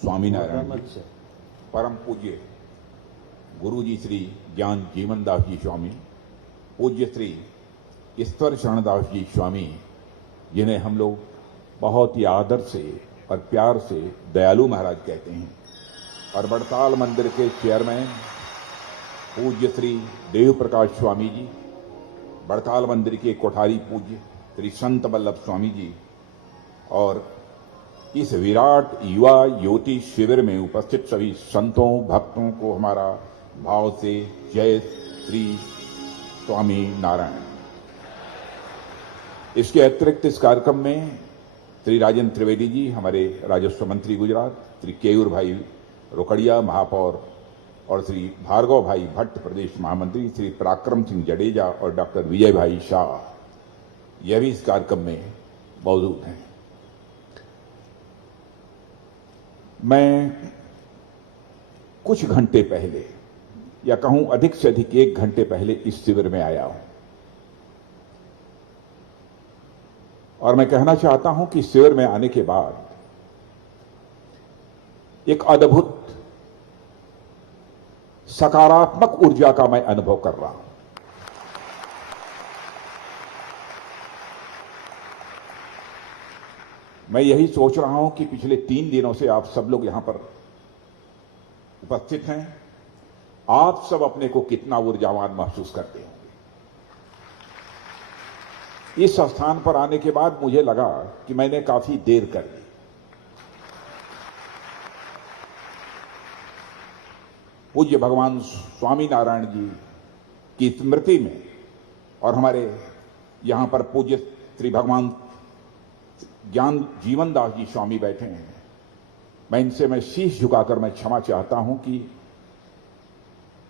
स्वामीनारायण जी, परम पूज्य गुरु जी श्री ज्ञान जीवन दास जी स्वामी, पूज्य श्री ईश्वर शरणदास जी स्वामी, जिन्हें हम लोग बहुत ही आदर से और प्यार से दयालु महाराज कहते हैं, और बड़ताल मंदिर के चेयरमैन पूज्य श्री देव प्रकाश स्वामी जी, बड़ताल मंदिर के कोठारी पूज्य श्री संत वल्लभ स्वामी जी, और इस विराट युवा युवती शिविर में उपस्थित सभी संतों भक्तों को हमारा भाव से जय श्री स्वामी नारायण। इसके अतिरिक्त इस कार्यक्रम में श्री राजेंद्र त्रिवेदी जी हमारे राजस्व मंत्री गुजरात, श्री केयूर भाई रोकड़िया महापौर और श्री भार्गव भाई भट्ट प्रदेश महामंत्री, श्री पराक्रम सिंह जडेजा और डॉक्टर विजय भाई शाह यह भी इस कार्यक्रम में मौजूद हैं। मैं कुछ घंटे पहले या कहूं अधिक से अधिक 1 घंटे पहले इस शिविर में आया हूं और मैं कहना चाहता हूं कि शिविर में आने के बाद एक अद्भुत सकारात्मक ऊर्जा का मैं अनुभव कर रहा हूं। मैं यही सोच रहा हूं कि पिछले 3 दिनों से आप सब लोग यहां पर उपस्थित हैं, आप सब अपने को कितना ऊर्जावान महसूस करते होंगे। इस स्थान पर आने के बाद मुझे लगा कि मैंने काफी देर कर ली। पूज्य भगवान स्वामीनारायण जी की स्मृति में और हमारे यहां पर पूज्य श्री भगवान ज्ञान जीवन दास जी स्वामी बैठे हैं, मैं इनसे मैं शीश झुकाकर मैं क्षमा चाहता हूं कि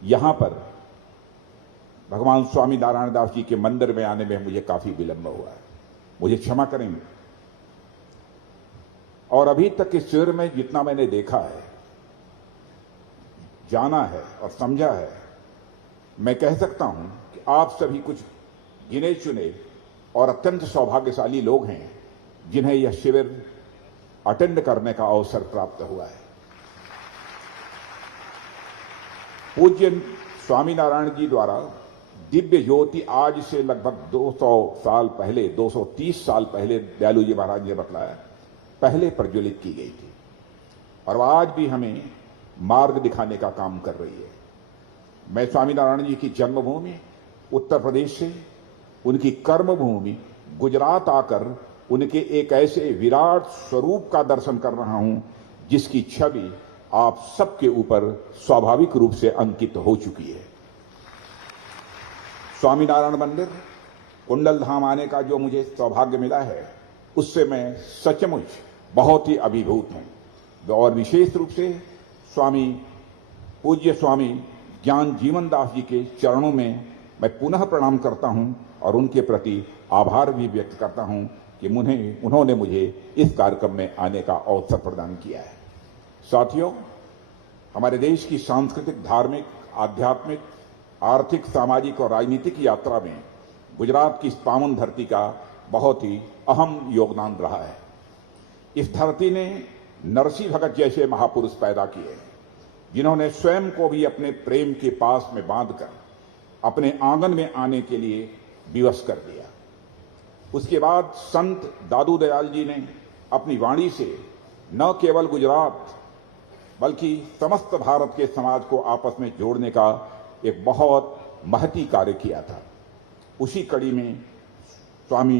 यहां पर भगवान स्वामी नारायण दास जी के मंदिर में आने में मुझे काफी विलंब हुआ है, मुझे क्षमा करेंगे। और अभी तक इस शिविर में जितना मैंने देखा है, जाना है और समझा है, मैं कह सकता हूं कि आप सभी कुछ गिने चुने और अत्यंत सौभाग्यशाली लोग हैं जिन्हें यह शिविर अटेंड करने का अवसर प्राप्त हुआ है। पूज्य स्वामीनारायण जी द्वारा दिव्य ज्योति आज से लगभग 200 साल पहले, 230 साल पहले दयालु जी महाराज ने बतलाया, पहले प्रज्वलित की गई थी और वह आज भी हमें मार्ग दिखाने का काम कर रही है। मैं स्वामीनारायण जी की जन्मभूमि उत्तर प्रदेश से उनकी कर्मभूमि गुजरात आकर उनके एक ऐसे विराट स्वरूप का दर्शन कर रहा हूं जिसकी छवि आप सबके ऊपर स्वाभाविक रूप से अंकित हो चुकी है। स्वामीनारायण मंदिर कुंडल धाम आने का जो मुझे सौभाग्य मिला है उससे मैं सचमुच बहुत ही अभिभूत हूं और विशेष रूप से पूज्य स्वामी ज्ञान जीवन दास जी के चरणों में मैं पुनः प्रणाम करता हूं और उनके प्रति आभार भी व्यक्त करता हूं कि उन्होंने मुझे इस कार्यक्रम में आने का अवसर प्रदान किया है। साथियों, हमारे देश की सांस्कृतिक, धार्मिक, आध्यात्मिक, आर्थिक, सामाजिक और राजनीतिक यात्रा में गुजरात की इस पावन धरती का बहुत ही अहम योगदान रहा है। इस धरती ने नरसिंह भगत जैसे महापुरुष पैदा किए जिन्होंने स्वयं को भी अपने प्रेम के पास में बांधकर अपने आंगन में आने के लिए विवश कर दिया। उसके बाद संत दादू दयाल जी ने अपनी वाणी से न केवल गुजरात बल्कि समस्त भारत के समाज को आपस में जोड़ने का एक बहुत महती कार्य किया था। उसी कड़ी में स्वामी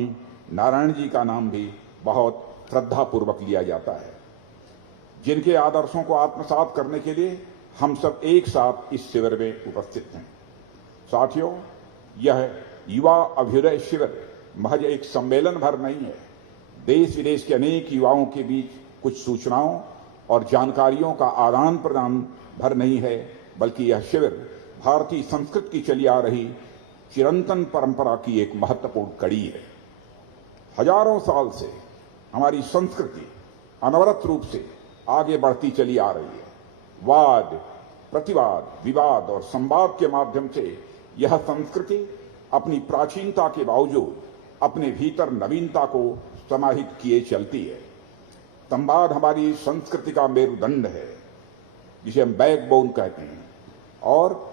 नारायण जी का नाम भी बहुत श्रद्धापूर्वक लिया जाता है, जिनके आदर्शों को आत्मसात करने के लिए हम सब एक साथ इस शिविर में उपस्थित हैं। साथियों, यह युवा अभ्युदय शिविर महज एक सम्मेलन भर नहीं है, देश विदेश के अनेक युवाओं के बीच कुछ सूचनाओं और जानकारियों का आदान प्रदान भर नहीं है, बल्कि यह शिविर भारतीय संस्कृति की चली आ रही चिरंतन परंपरा की एक महत्वपूर्ण कड़ी है। हजारों साल से हमारी संस्कृति अनवरत रूप से आगे बढ़ती चली आ रही है। वाद, प्रतिवाद, विवाद और संवाद के माध्यम से यह संस्कृति अपनी प्राचीनता के बावजूद अपने भीतर नवीनता को समाहित किए चलती है। संवाद हमारी संस्कृति का मेरुदंड है, जिसे हम बैकबोन कहते हैं, और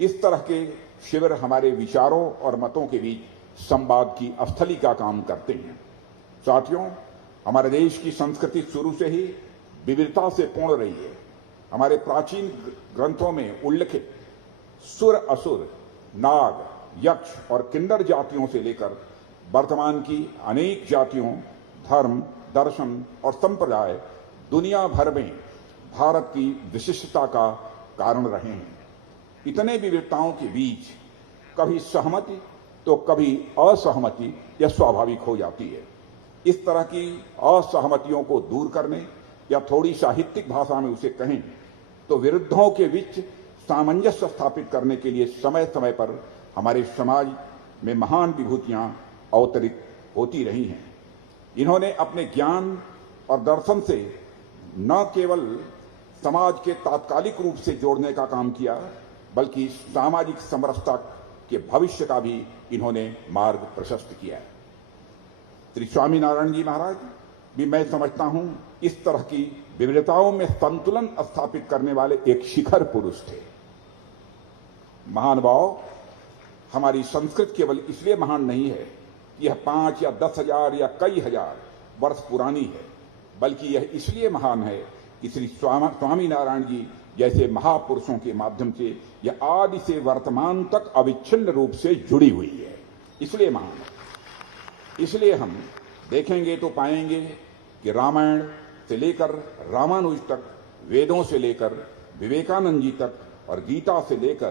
इस तरह के शिविर हमारे विचारों और मतों के बीच संवाद की स्थली का काम करते हैं। साथियों, हमारे देश की संस्कृति शुरू से ही विविधता से पूर्ण रही है। हमारे प्राचीन ग्रंथों में उल्लिखित सुर, असुर, नाग, यक्ष और किन्नर जातियों से लेकर वर्तमान की अनेक जातियों, धर्म, दर्शन और संप्रदाय दुनिया भर में भारत की विशिष्टता का कारण रहे हैं। इतने विविधताओं के बीच कभी सहमति तो कभी असहमति यह स्वाभाविक हो जाती है। इस तरह की असहमतियों को दूर करने या थोड़ी साहित्यिक भाषा में उसे कहें तो विरुद्धों के बीच सामंजस्य स्थापित करने के लिए समय समय पर हमारे समाज में महान विभूतियां अवतरित होती रही हैं। इन्होंने अपने ज्ञान और दर्शन से न केवल समाज के तात्कालिक रूप से जोड़ने का काम किया, बल्कि सामाजिक समरसता के भविष्य का भी इन्होंने मार्ग प्रशस्त किया है। श्री स्वामीनारायण जी महाराज भी मैं समझता हूं इस तरह की विविधताओं में संतुलन स्थापित करने वाले एक शिखर पुरुष थे। महानुभाव, हमारी संस्कृत केवल इसलिए महान नहीं है कि यह 5 या 10 हजार या कई हजार वर्ष पुरानी है, बल्कि यह इसलिए महान है कि श्री स्वामीनारायण जी जैसे महापुरुषों के माध्यम से यह आदि से वर्तमान तक अविच्छिन्न रूप से जुड़ी हुई है, इसलिए महान है। इसलिए हम देखेंगे तो पाएंगे कि रामायण से लेकर रामानुज तक, वेदों से लेकर विवेकानंद जी तक और गीता से लेकर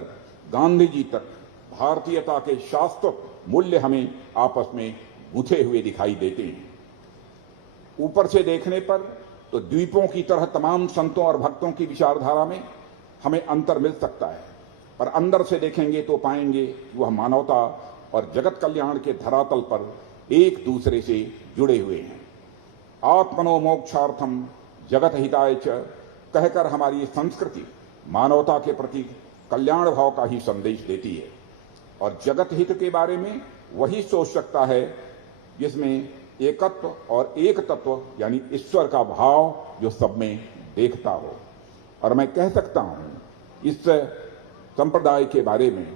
गांधी जी तक भारतीयता के शाश्वत मूल्य हमें आपस में गुंथे हुए दिखाई देते हैं। ऊपर से देखने पर तो द्वीपों की तरह तमाम संतों और भक्तों की विचारधारा में हमें अंतर मिल सकता है, पर अंदर से देखेंगे तो पाएंगे कि वह मानवता और जगत कल्याण के धरातल पर एक दूसरे से जुड़े हुए हैं। आत्मनो मोक्षार्थम जगत हिताय च कहकर हमारी संस्कृति मानवता के प्रति कल्याण भाव का ही संदेश देती है और जगत हित के बारे में वही सोच सकता है जिसमें एकत्व और एक तत्व यानी ईश्वर का भाव जो सब में देखता हो। और मैं कह सकता हूं इस संप्रदाय के बारे में,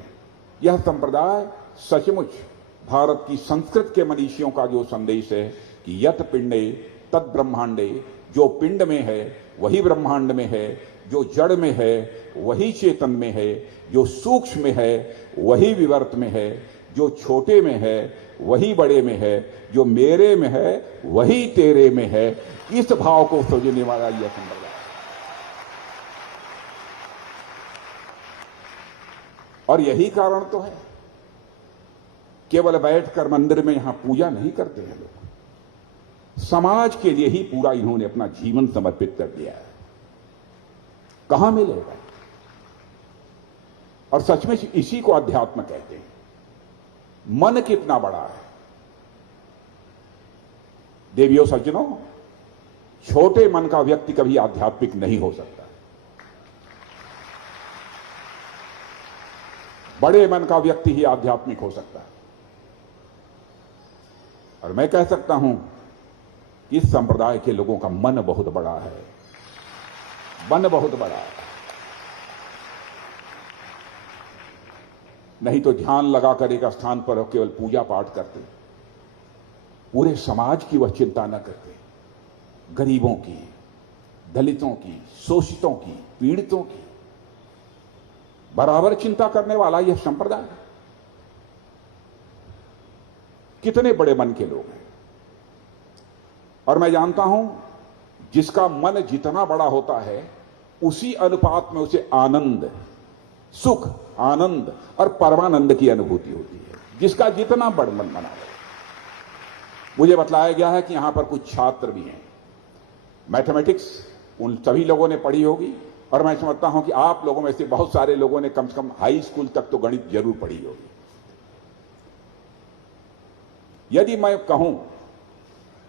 यह संप्रदाय सचमुच भारत की संस्कृत के मनीषियों का जो संदेश है कि यत पिंडे तद ब्रह्मांडे, जो पिंड में है वही ब्रह्मांड में है, जो जड़ में है वही चेतन में है, जो सूक्ष्म में है वही विवर्त में है, जो छोटे में है वही बड़े में है, जो मेरे में है वही तेरे में है, इस भाव को सोचने वाला यह संप्रदाय। और यही कारण तो है, केवल बैठकर मंदिर में यहां पूजा नहीं करते हैं लोग, समाज के लिए ही पूरा इन्होंने अपना जीवन समर्पित कर दिया है। कहां मिलेगा? और सचमुच इसी को अध्यात्म कहते हैं। मन कितना बड़ा है देवियों सज्जनों, छोटे मन का व्यक्ति कभी आध्यात्मिक नहीं हो सकता, बड़े मन का व्यक्ति ही आध्यात्मिक हो सकता है। और मैं कह सकता हूं इस संप्रदाय के लोगों का मन बहुत बड़ा है, मन बहुत बड़ा है। नहीं तो ध्यान लगाकर एक स्थान पर केवल पूजा पाठ करते, पूरे समाज की वह चिंता न करते, गरीबों की, दलितों की, शोषितों की, पीड़ितों की बराबर चिंता करने वाला यह संप्रदाय है। कितने बड़े मन के लोग हैं। और मैं जानता हूं जिसका मन जितना बड़ा होता है उसी अनुपात में उसे आनंद, सुख, आनंद और परमानंद की अनुभूति होती है, जिसका जितना बड़ा मन बना है। मुझे बतलाया गया है कि यहां पर कुछ छात्र भी हैं, मैथमेटिक्स उन सभी लोगों ने पढ़ी होगी, और मैं समझता हूं कि आप लोगों में से बहुत सारे लोगों ने कम से कम हाई स्कूल तक तो गणित जरूर पढ़ी होगी। यदि मैं कहूं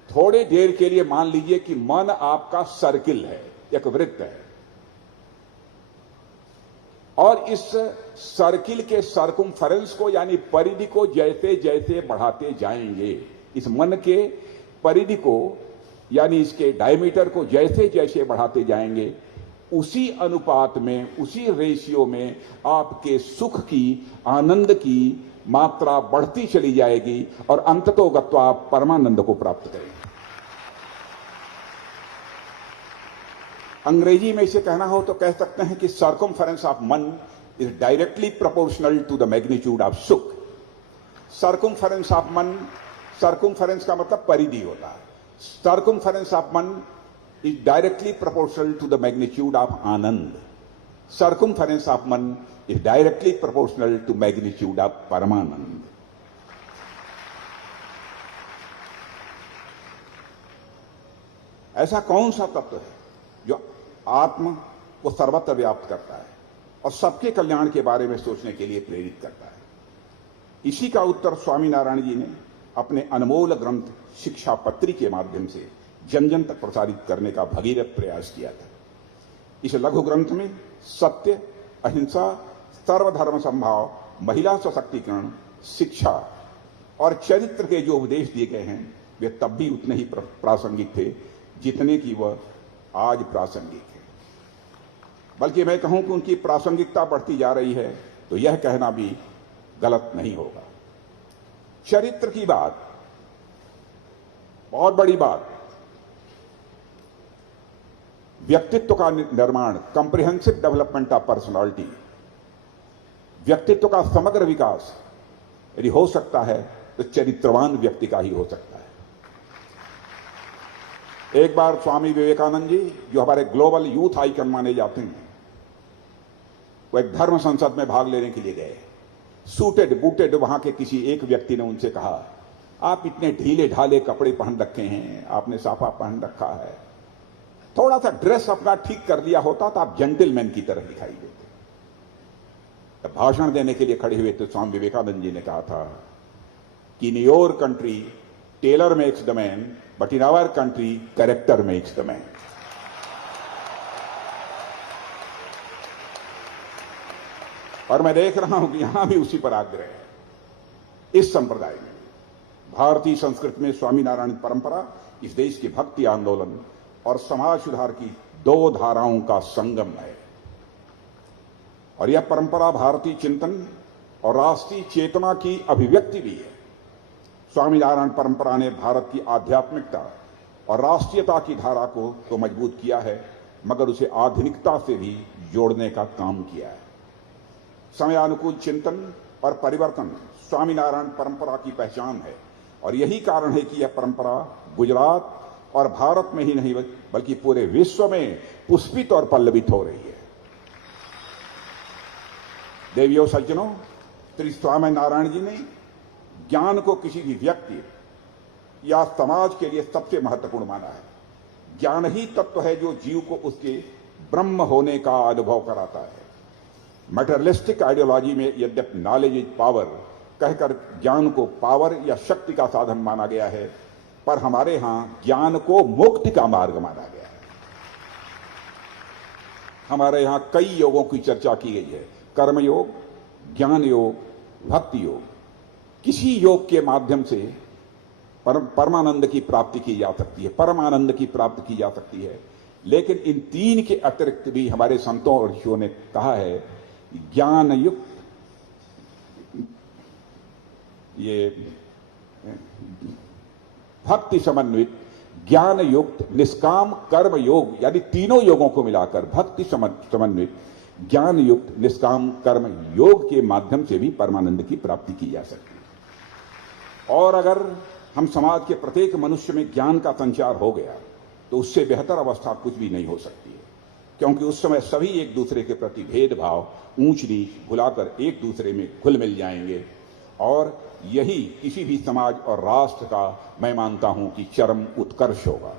थोड़े देर के लिए मान लीजिए कि मन आपका सर्किल है, एक वृत्त है, और इस सर्किल के सर्कमफेरेंस को यानी परिधि को जैसे जैसे बढ़ाते जाएंगे, इस मन के परिधि को यानी इसके डायमीटर को जैसे जैसे बढ़ाते जाएंगे, उसी अनुपात में, उसी रेशियो में आपके सुख की, आनंद की मात्रा बढ़ती चली जाएगी और अंततोगत्वा आप परमानंद को प्राप्त करेंगे। अंग्रेजी में इसे कहना हो तो कह सकते हैं कि circumference of man is directly proportional to the magnitude of sukh. Circumference of man, circumference का मतलब परिधि होता है, circumference of man is directly proportional to the magnitude of anand. Circumference of man is directly proportional to magnitude of Paramanand. ऐसा कौन सा तत्व है जो आत्मा को सर्वत्र व्याप्त करता है और सबके कल्याण के बारे में सोचने के लिए प्रेरित करता है? इसी का उत्तर स्वामीनारायण जी ने अपने अनमोल ग्रंथ शिक्षा पत्री के माध्यम से जन जन तक प्रसारित करने का भगीरथ प्रयास किया था। इस लघु ग्रंथ में सत्य, अहिंसा, सर्वधर्म संभाव, महिला सशक्तिकरण, शिक्षा और चरित्र के जो उपदेश दिए गए हैं वे तब भी उतने ही प्रासंगिक थे जितने कि वह आज प्रासंगिक है। बल्कि मैं कहूं कि उनकी प्रासंगिकता बढ़ती जा रही है तो यह कहना भी गलत नहीं होगा। चरित्र की बात बहुत बड़ी बात, व्यक्तित्व का निर्माण, कॉम्प्रिहेंसिव डेवलपमेंट ऑफ पर्सनालिटी, व्यक्तित्व का समग्र विकास यदि हो सकता है तो चरित्रवान व्यक्ति का ही हो सकता है। एक बार स्वामी विवेकानंद जी, जो हमारे ग्लोबल यूथ आइकन माने जाते हैं, वो एक धर्म संसद में भाग लेने के लिए गए। सूटेड बूटेड वहां के किसी एक व्यक्ति ने उनसे कहा, आप इतने ढीले ढाले कपड़े पहन रखे हैं, आपने साफा पहन रखा है, थोड़ा सा ड्रेस अपना ठीक कर लिया होता तो आप जेंटलमैन की तरह दिखाई देते। भाषण देने के लिए खड़े हुए तो स्वामी विवेकानंद जी ने कहा था कि in your country tailor makes the man, but in our country character makes the man. और मैं देख रहा हूं कि यहां भी उसी पर आग्रह है। इस संप्रदाय में, भारतीय संस्कृति में स्वामीनारायण परंपरा इस देश के भक्ति आंदोलन और समाज सुधार की दो धाराओं का संगम है। और यह परंपरा भारतीय चिंतन और राष्ट्रीय चेतना की अभिव्यक्ति भी है। स्वामीनारायण परंपरा ने भारत की आध्यात्मिकता और राष्ट्रीयता की धारा को तो मजबूत किया है, मगर उसे आधुनिकता से भी जोड़ने का काम किया है। समयानुकूल चिंतन और परिवर्तन स्वामीनारायण परंपरा की पहचान है और यही कारण है कि यह परंपरा गुजरात और भारत में ही नहीं बल्कि पूरे विश्व में पुष्पित और पल्लवित हो रही है। देवियों सज्जनों, श्री स्वामीनारायण जी ने ज्ञान को किसी भी व्यक्ति या समाज के लिए सबसे महत्वपूर्ण माना है। ज्ञान ही तत्व है जो जीव को उसके ब्रह्म होने का अनुभव कराता है। मटेरियलिस्टिक आइडियोलॉजी में यद्यपि नॉलेज इज पावर कहकर ज्ञान को पावर या शक्ति का साधन माना गया है, पर हमारे यहां ज्ञान को मुक्ति का मार्ग माना गया है। हमारे यहां कई योगों की चर्चा की गई है, कर्म योग, ज्ञान योग, भक्ति योग। किसी योग के माध्यम से परमानंद की प्राप्ति की जा सकती है, परमानंद की प्राप्ति की जा सकती है, लेकिन इन तीन के अतिरिक्त भी हमारे संतों और ऋषियों ने कहा है ज्ञान युक्त, ये भक्ति समन्वित, ज्ञान युक्त, निष्काम कर्म योग, यानी तीनों योगों को मिलाकर भक्ति समन्वित, ज्ञान युक्त, निष्काम कर्म योग के माध्यम से भी परमानंद की प्राप्ति की जा सकती है। और अगर हम समाज के प्रत्येक मनुष्य में ज्ञान का संचार हो गया तो उससे बेहतर अवस्था कुछ भी नहीं हो सकती है, क्योंकि उस समय सभी एक दूसरे के प्रति भेदभाव, ऊंच नीच भुलाकर एक दूसरे में घुल मिल जाएंगे और यही किसी भी समाज और राष्ट्र का मैं मानता हूं कि चरम उत्कर्ष होगा।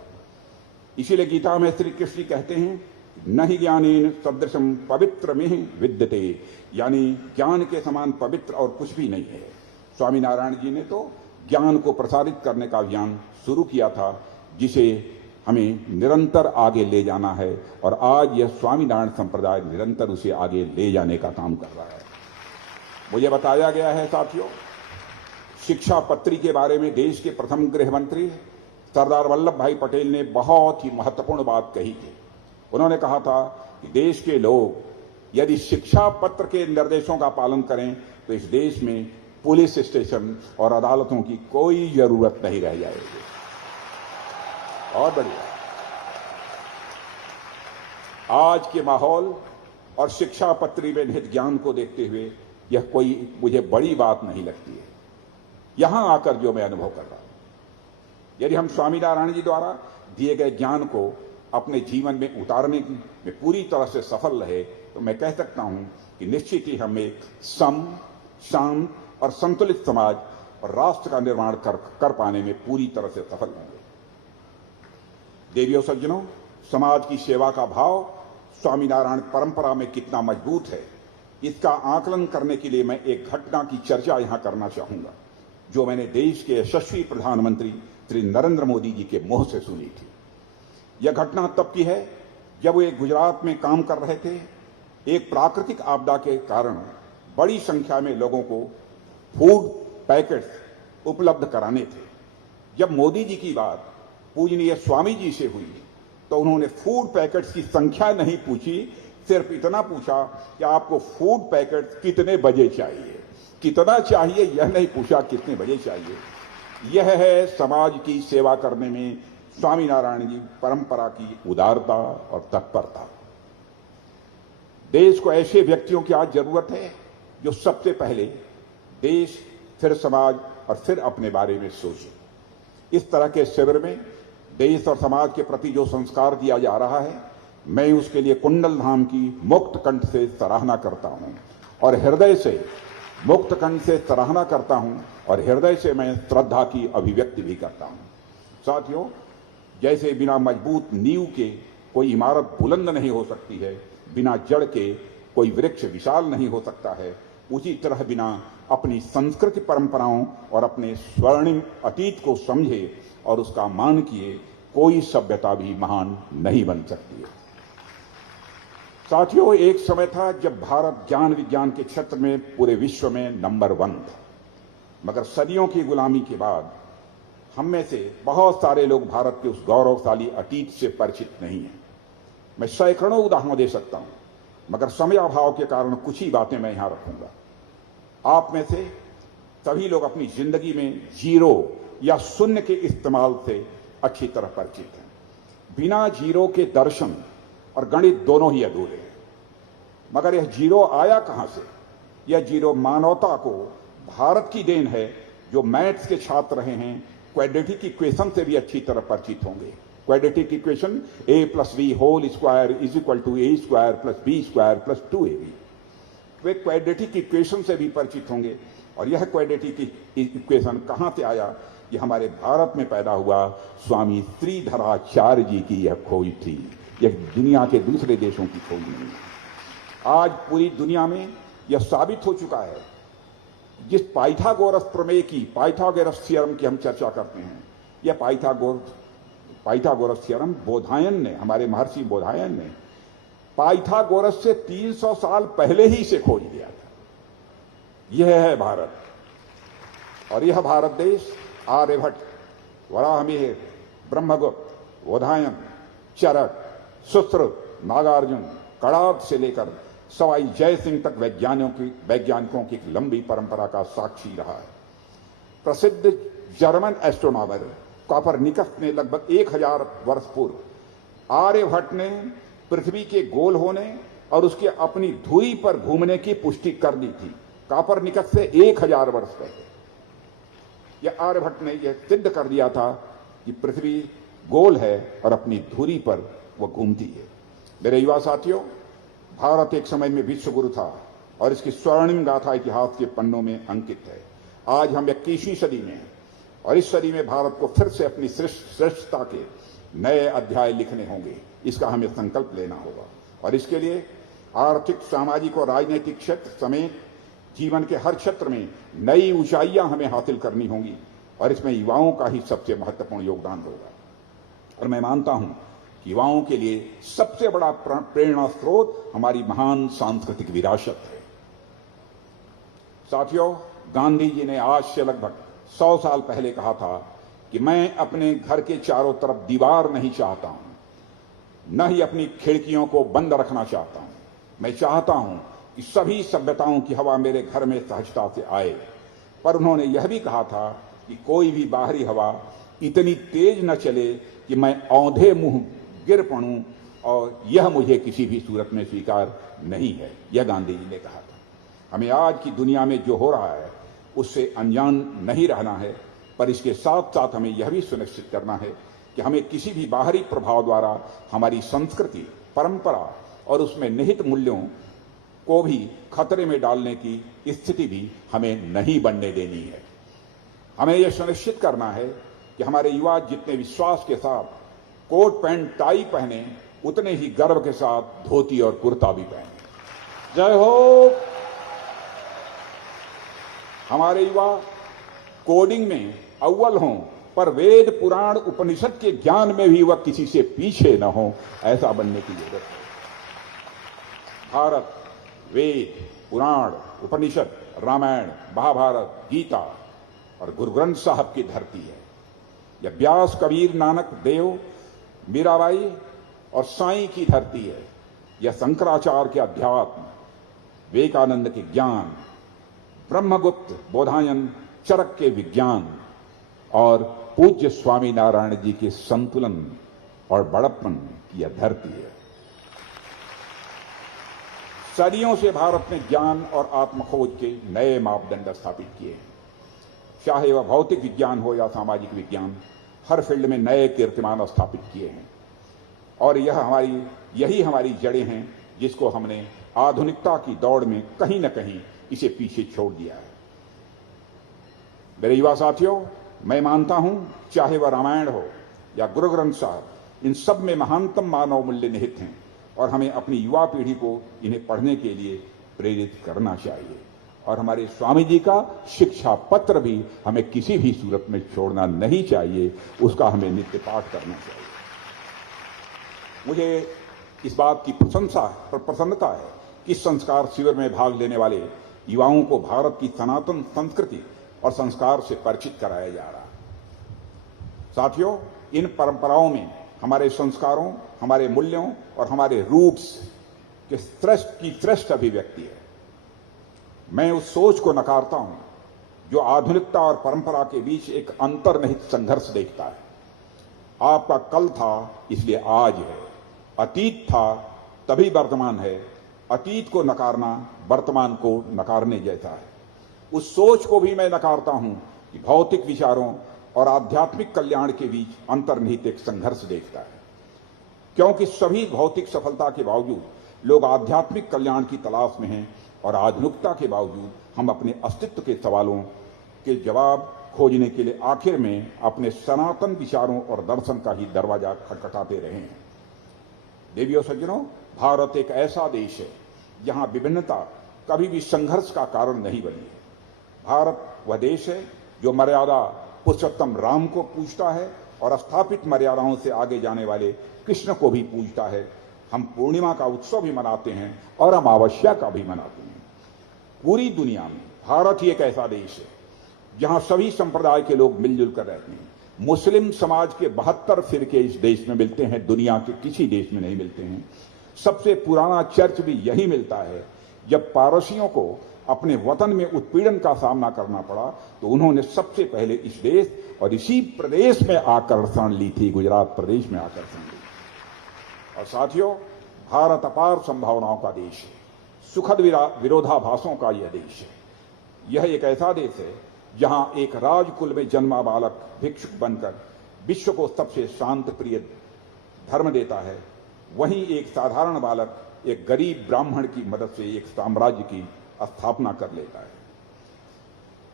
इसीलिए गीता में श्री कृष्ण कहते हैं न ही ज्ञानेन सदृशम पवित्र में विद्यते, यानी ज्ञान के समान पवित्र और कुछ भी नहीं है। स्वामीनारायण जी ने तो ज्ञान को प्रसारित करने का अभियान शुरू किया था, जिसे हमें निरंतर आगे ले जाना है और आज यह स्वामीनारायण संप्रदाय निरंतर उसे आगे ले जाने का काम कर रहा है। मुझे बताया गया है साथियों, शिक्षा पत्री के बारे में देश के प्रथम गृह मंत्री सरदार वल्लभ भाई पटेल ने बहुत ही महत्वपूर्ण बात कही थी। उन्होंने कहा था कि देश के लोग यदि शिक्षा पत्र के निर्देशों का पालन करें तो इस देश में पुलिस स्टेशन और अदालतों की कोई जरूरत नहीं रह जाएगी। और बढ़िया, आज के माहौल और शिक्षा पत्री में निहित ज्ञान को देखते हुए यह कोई मुझे बड़ी बात नहीं लगती है। यहां आकर जो मैं अनुभव कर रहा हूं, यदि हम स्वामीनारायण जी द्वारा दिए गए ज्ञान को अपने जीवन में उतारने में पूरी तरह से सफल रहे तो मैं कह सकता हूं कि निश्चित ही हम एक सम, शांत और संतुलित समाज और राष्ट्र का निर्माण कर पाने में पूरी तरह से सफल होंगे। देवियों सज्जनों, समाज की सेवा का भाव स्वामीनारायण परंपरा में कितना मजबूत है, इसका आकलन करने के लिए मैं एक घटना की चर्चा यहां करना चाहूंगा, जो मैंने देश के यशस्वी प्रधानमंत्री श्री नरेंद्र मोदी जी के मुंह से सुनी थी। यह घटना तब की है जब वे गुजरात में काम कर रहे थे। एक प्राकृतिक आपदा के कारण बड़ी संख्या में लोगों को फूड पैकेट्स उपलब्ध कराने थे। जब मोदी जी की बात पूजनीय स्वामी जी से हुई तो उन्होंने फूड पैकेट्स की संख्या नहीं पूछी, सिर्फ इतना पूछा कि आपको फूड पैकेट कितने बजे चाहिए, कितना चाहिए यह नहीं पूछा कितने बजे चाहिए। यह है समाज की सेवा करने में स्वामीनारायण जी परंपरा की उदारता और तत्परता। देश को ऐसे व्यक्तियों की आज जरूरत है जो सबसे पहले देश, फिर समाज और फिर अपने बारे में सोचे। इस तरह के शिविर में देश और समाज के प्रति जो संस्कार दिया जा रहा है, मैं उसके लिए कुंडल धाम की मुक्त कंठ से सराहना करता हूं और हृदय से मुक्त कंठ से सराहना करता हूं और हृदय से मैं श्रद्धा की अभिव्यक्ति भी करता हूं। साथियों, जैसे बिना मजबूत नींव के कोई इमारत बुलंद नहीं हो सकती है, बिना जड़ के कोई वृक्ष विशाल नहीं हो सकता है, उसी तरह बिना अपनी संस्कृति परंपराओं और अपने स्वर्णिम अतीत को समझे और उसका मान किए कोई सभ्यता भी महान नहीं बन सकती है। साथियों, एक समय था जब भारत ज्ञान विज्ञान के क्षेत्र में पूरे विश्व में नंबर 1 था, मगर सदियों की गुलामी के बाद हम में से बहुत सारे लोग भारत के उस गौरवशाली अतीत से परिचित नहीं हैं। मैं सैकड़ों उदाहरण दे सकता हूं, मगर समय अभाव के कारण कुछ ही बातें मैं यहां रखूंगा। आप में से सभी लोग अपनी जिंदगी में जीरो या शून्य के इस्तेमाल से अच्छी तरह परिचित हैं। बिना जीरो के दर्शन और गणित दोनों ही अधूरे हैं। मगर यह जीरो आया कहां से? यह जीरो मानवता को भारत की देन है, जो मैथ्स के छात्र रहे हैं क्वाड्रेटिक इक्वेशन से भी अच्छी तरह परिचित होंगे। Quadratic equation a+b² is equal to a² + b² + 2ab। वे क्वाड्रेटिक इक्वेशन से भी परिचित होंगे। और यह क्वाड्रेटिक इक्वेशन कहां से आया? यह हमारे भारत में पैदा हुआ स्वामी श्रीधराचार्य जी की यह खोज थी। यह दुनिया के दूसरे देशों की खोज नहीं। आज पूरी दुनिया में यह साबित हो चुका है। जिस पाइथागोरस प्रमेय की, पाइथागोरस थ्योरम की हम चर्चा करते हैं, यह पाइथागोरस थ्योरम बोधायन ने, हमारे महर्षि बोधायन ने पाइथागोरस से 300 साल पहले ही इसे खोज लिया था। यह है भारत। और यह भारत देश आर्यभट्ट, वराहमिहिर, ब्रह्मगुप्त, बोधायन, चरक, सुश्रुत, नागार्जुन, कणाद से लेकर सवाई जय सिंह तक वैज्ञानिकों की एक लंबी परंपरा का साक्षी रहा है। प्रसिद्ध जर्मन एस्ट्रोनॉमर कॉपरनिकस ने लगभग 1000 वर्ष पूर्व आर्यभट्ट ने पृथ्वी के गोल होने और उसके अपनी धुरी पर घूमने की पुष्टि कर दी थी। कॉपरनिकस से 1000 वर्ष पहले यह आर्यभट्ट ने यह सिद्ध कर दिया था कि पृथ्वी गोल है और अपनी धुरी पर वह घूमती है। मेरे युवा साथियों, भारत एक समय में विश्व गुरु था और इसकी स्वर्णिम गाथा इतिहास के पन्नों में अंकित है। आज हम 21वीं सदी में हैं और इस सदी में भारत को फिर से अपनी श्रेष्ठता के नए अध्याय लिखने होंगे। इसका हमें संकल्प लेना होगा और इसके लिए आर्थिक, सामाजिक और राजनीतिक क्षेत्र समेत जीवन के हर क्षेत्र में नई ऊंचाइयां हमें हासिल करनी होंगी और इसमें युवाओं का ही सबसे महत्वपूर्ण योगदान होगा। और मैं मानता हूं कि युवाओं के लिए सबसे बड़ा प्रेरणा स्रोत हमारी महान सांस्कृतिक विरासत है। साथियों, गांधी जी ने आज से लगभग 100 साल पहले कहा था कि मैं अपने घर के चारों तरफ दीवार नहीं चाहता हूं, न ही अपनी खिड़कियों को बंद रखना चाहता हूं। मैं चाहता हूं कि सभी सभ्यताओं की हवा मेरे घर में सहजता से आए। पर उन्होंने यह भी कहा था कि कोई भी बाहरी हवा इतनी तेज न चले कि मैं औंधे मुंह गिर पड़ूं, और यह मुझे किसी भी सूरत में स्वीकार नहीं है। यह गांधी जी ने कहा था। हमें आज की दुनिया में जो हो रहा है उससे अनजान नहीं रहना है, पर इसके साथ साथ हमें यह भी सुनिश्चित करना है कि हमें किसी भी बाहरी प्रभाव द्वारा हमारी संस्कृति, परंपरा और उसमें निहित मूल्यों को भी खतरे में डालने की स्थिति भी हमें नहीं बनने देनी है। हमें यह सुनिश्चित करना है कि हमारे युवा जितने विश्वास के साथ कोट पैंट टाई पहने, उतने ही गर्व के साथ धोती और कुर्ता भी पहने। जय हो। हमारे युवा कोडिंग में अव्वल हों, पर वेद पुराण उपनिषद के ज्ञान में भी वह किसी से पीछे न हो, ऐसा बनने की जरूरत है। भारत वेद पुराण उपनिषद रामायण महाभारत गीता और गुरु ग्रंथ साहब की धरती है। यह व्यास कबीर नानक देव मीराबाई और साईं की धरती है। यह शंकराचार्य के अध्यात्म, विवेकानंद के ज्ञान, ब्रह्मगुप्त बोधायन चरक के विज्ञान और पूज्य स्वामी नारायण जी के संतुलन और बड़प्पन की यह धरती है। सदियों से भारत ने ज्ञान और आत्मखोज के नए मापदंड स्थापित किए हैं। चाहे वह भौतिक विज्ञान हो या सामाजिक विज्ञान, हर फील्ड में नए कीर्तिमान स्थापित किए हैं। और यही हमारी जड़ें हैं, जिसको हमने आधुनिकता की दौड़ में कहीं न कहीं इसे पीछे छोड़ दिया है। मेरे युवा साथियों, मैं मानता हूं, चाहे वह रामायण हो या गुरु ग्रंथ साहब, इन सब में महानतम मानव मूल्य निहित हैं और हमें अपनी युवा पीढ़ी को इन्हें पढ़ने के लिए प्रेरित करना चाहिए। और हमारे स्वामी जी का शिक्षा पत्र भी हमें किसी भी सूरत में छोड़ना नहीं चाहिए, उसका हमें नित्य पाठ करना चाहिए। मुझे इस बात की प्रसन्नता है कि संस्कार शिविर में भाग लेने वाले युवाओं को भारत की सनातन संस्कृति और संस्कार से परिचित कराया जा रहा है। साथियों, इन परंपराओं में हमारे संस्कारों, हमारे मूल्यों और हमारे रूट्स के श्रेष्ठ अभिव्यक्ति है। मैं उस सोच को नकारता हूं जो आधुनिकता और परंपरा के बीच एक अंतर्निहित संघर्ष देखता है। आपका कल था इसलिए आज है, अतीत था तभी वर्तमान है। अतीत को नकारना वर्तमान को नकारने जैसा है। उस सोच को भी मैं नकारता हूं कि भौतिक विचारों और आध्यात्मिक कल्याण के बीच अंतर्निहित एक संघर्ष देखता है। क्योंकि सभी भौतिक सफलता के बावजूद लोग आध्यात्मिक कल्याण की तलाश में हैं और आधुनिकता के बावजूद हम अपने अस्तित्व के सवालों के जवाब खोजने के लिए आखिर में अपने सनातन विचारों और दर्शन का ही दरवाजा खटखटाते रहे हैं। देवियों सज्जनों, भारत एक ऐसा देश है जहां विभिन्नता कभी भी संघर्ष का कारण नहीं बनी है। भारत वह देश है जो मर्यादा पुरुषोत्तम राम को पूजता है और स्थापित मर्यादाओं से आगे जाने वाले कृष्ण को भी पूजता है। हम पूर्णिमा का उत्सव भी मनाते हैं और अमावस्या का भी मनाते हैं। पूरी दुनिया में भारत ही एक ऐसा देश है जहां सभी संप्रदाय के लोग मिलजुल कर रहते हैं। मुस्लिम समाज के 72 फिरके इस देश में मिलते हैं, दुनिया के किसी देश में नहीं मिलते हैं। सबसे पुराना चर्च भी यही मिलता है। जब पारसियों को अपने वतन में उत्पीड़न का सामना करना पड़ा तो उन्होंने सबसे पहले इस देश और इसी प्रदेश में आकर शरण ली थी, गुजरात प्रदेश में आकर शरण ली। और साथियों, भारत अपार संभावनाओं का देश है, सुखद विरोधाभासों का यह देश है। यह एक ऐसा देश है जहां एक राजकुल में जन्मा बालक भिक्षुक बनकर विश्व को सबसे शांत प्रिय धर्म देता है, वहीं एक साधारण बालक एक गरीब ब्राह्मण की मदद से एक साम्राज्य की स्थापना कर लेता है।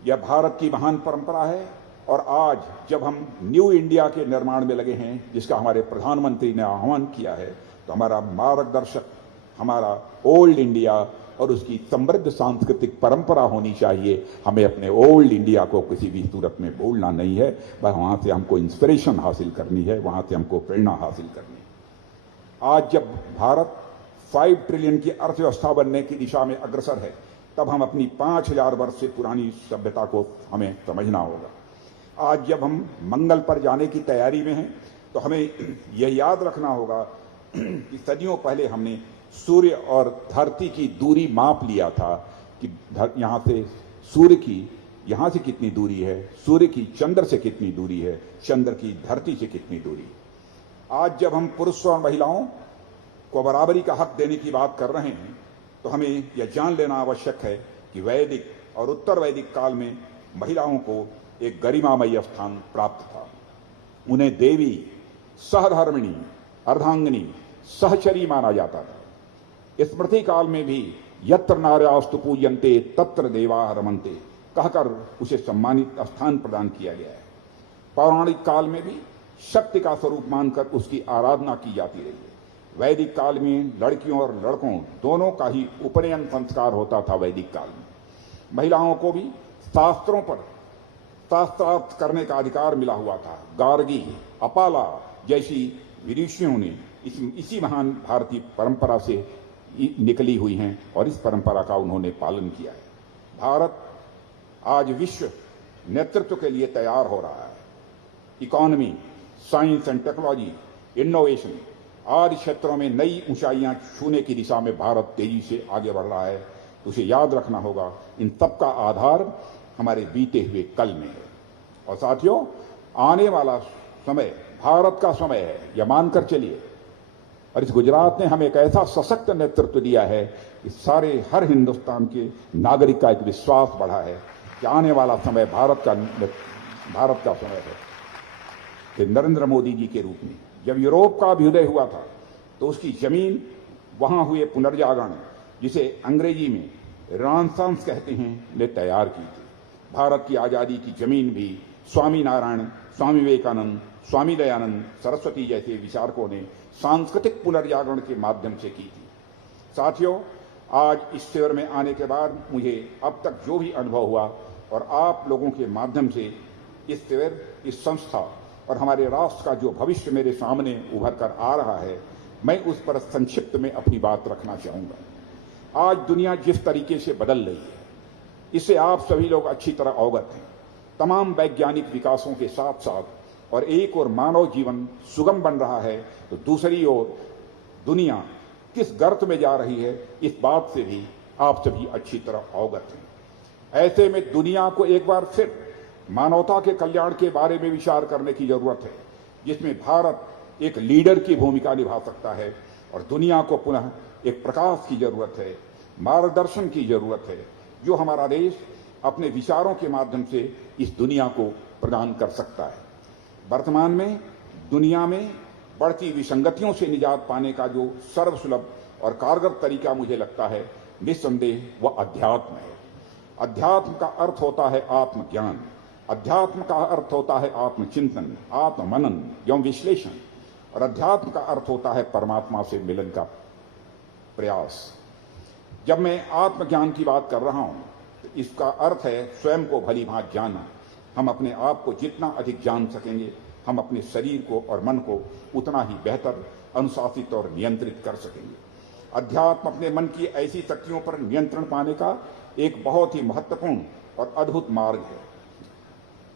यह भारत की महान परंपरा है। और आज जब हम न्यू इंडिया के निर्माण में लगे हैं, जिसका हमारे प्रधानमंत्री ने आह्वान किया है, तो हमारा मार्गदर्शक हमारा ओल्ड इंडिया और उसकी समृद्ध सांस्कृतिक परंपरा होनी चाहिए। हमें अपने ओल्ड इंडिया को किसी भी सूरत में भूलना नहीं है। वहां से हमको इंस्पिरेशन हासिल करनी है, वहां से हमको प्रेरणा हासिल करनी है। आज जब भारत 5 ट्रिलियन की अर्थव्यवस्था बनने की दिशा में अग्रसर है, तब हम अपनी 5000 वर्ष से पुरानी सभ्यता को हमें समझना होगा। आज जब हम मंगल पर जाने की तैयारी में हैं, तो हमें यह याद रखना होगा कि सदियों पहले हमने सूर्य और धरती की दूरी माप लिया था कि यहां से सूर्य की यहां से कितनी दूरी है, सूर्य की चंद्र से कितनी दूरी है, चंद्र की धरती से कितनी दूरी। आज जब हम पुरुषों और महिलाओं को बराबरी का हक देने की बात कर रहे हैं, तो हमें यह जान लेना आवश्यक है कि वैदिक और उत्तर वैदिक काल में महिलाओं को एक गरिमामयी स्थान प्राप्त था। उन्हें देवी, सहधर्मिणी, अर्धांगिनी, सहचरी माना जाता था। स्मृति काल में भी यत्र नार्यास्तु पूज्यन्ते तत्र देवाः रमन्ते कहकर उसे सम्मानित स्थान प्रदान किया गया है। पौराणिक काल में भी शक्ति का स्वरूप मानकर उसकी आराधना की जाती रही है। वैदिक काल में लड़कियों और लड़कों दोनों का ही उपनयन संस्कार होता था। वैदिक काल में महिलाओं को भी शास्त्रों पर शास्त्रार्थ करने का अधिकार मिला हुआ था। गार्गी, अपाला जैसी ऋषियों ने इसी महान भारतीय परंपरा से निकली हुई हैं और इस परंपरा का उन्होंने पालन किया है। भारत आज विश्व नेतृत्व के लिए तैयार हो रहा है। Economy, science and technology, innovation आदि क्षेत्रों में नई ऊंचाइयां छूने की दिशा में भारत तेजी से आगे बढ़ रहा है। उसे याद रखना होगा, इन सब का आधार हमारे बीते हुए कल में है। और साथियों, आने वाला समय भारत का समय है, यह मानकर चलिए। और इस गुजरात ने हमें एक ऐसा सशक्त नेतृत्व दिया है कि हर हिंदुस्तान के नागरिक का एक विश्वास बढ़ा है कि आने वाला समय भारत का समय है। कि नरेंद्र मोदी जी के रूप में जब यूरोप का अभ्युदय हुआ था तो उसकी जमीन, वहां हुए पुनर्जागरण, जिसे अंग्रेजी में रेनेसांस कहते हैं, ने तैयार की थी। भारत की आजादी की जमीन भी स्वामी नारायण, स्वामी विवेकानंद, स्वामी दयानंद सरस्वती जैसे विचारकों ने सांस्कृतिक पुनर्जागरण के माध्यम से की थी। साथियों, आज इस शिविर में आने के बाद मुझे अब तक जो भी अनुभव हुआ और आप लोगों के माध्यम से इस शिविर, इस संस्था और हमारे राष्ट्र का जो भविष्य मेरे सामने उभर कर आ रहा है, मैं उस पर संक्षिप्त में अपनी बात रखना चाहूंगा। आज दुनिया जिस तरीके से बदल रही है, इससे आप सभी लोग अच्छी तरह अवगत हैं। तमाम वैज्ञानिक विकासों के साथ साथ और एक ओर मानव जीवन सुगम बन रहा है, तो दूसरी ओर दुनिया किस गर्त में जा रही है, इस बात से भी आप सभी अच्छी तरह अवगत हैं। ऐसे में दुनिया को एक बार फिर मानवता के कल्याण के बारे में विचार करने की जरूरत है, जिसमें भारत एक लीडर की भूमिका निभा सकता है और दुनिया को पुनः एक प्रकाश की जरूरत है, मार्गदर्शन की जरूरत है, जो हमारा देश अपने विचारों के माध्यम से इस दुनिया को प्रदान कर सकता है। वर्तमान में दुनिया में बढ़ती विसंगतियों से निजात पाने का जो सर्वसुलभ और कारगर तरीका मुझे लगता है, निस्संदेह वह अध्यात्म है। अध्यात्म का अर्थ होता है आत्मज्ञान, अध्यात्म का अर्थ होता है आत्मचिंतन, आत्ममनन एवं विश्लेषण, और अध्यात्म का अर्थ होता है परमात्मा से मिलन का प्रयास। जब मैं आत्मज्ञान की बात कर रहा हूं, तो इसका अर्थ है स्वयं को भली भांति जानना। हम अपने आप को जितना अधिक जान सकेंगे, हम अपने शरीर को और मन को उतना ही बेहतर अनुशासित और नियंत्रित कर सकेंगे। अध्यात्म अपने मन की ऐसी शक्तियों पर नियंत्रण पाने का एक बहुत ही महत्वपूर्ण और अद्भुत मार्ग है।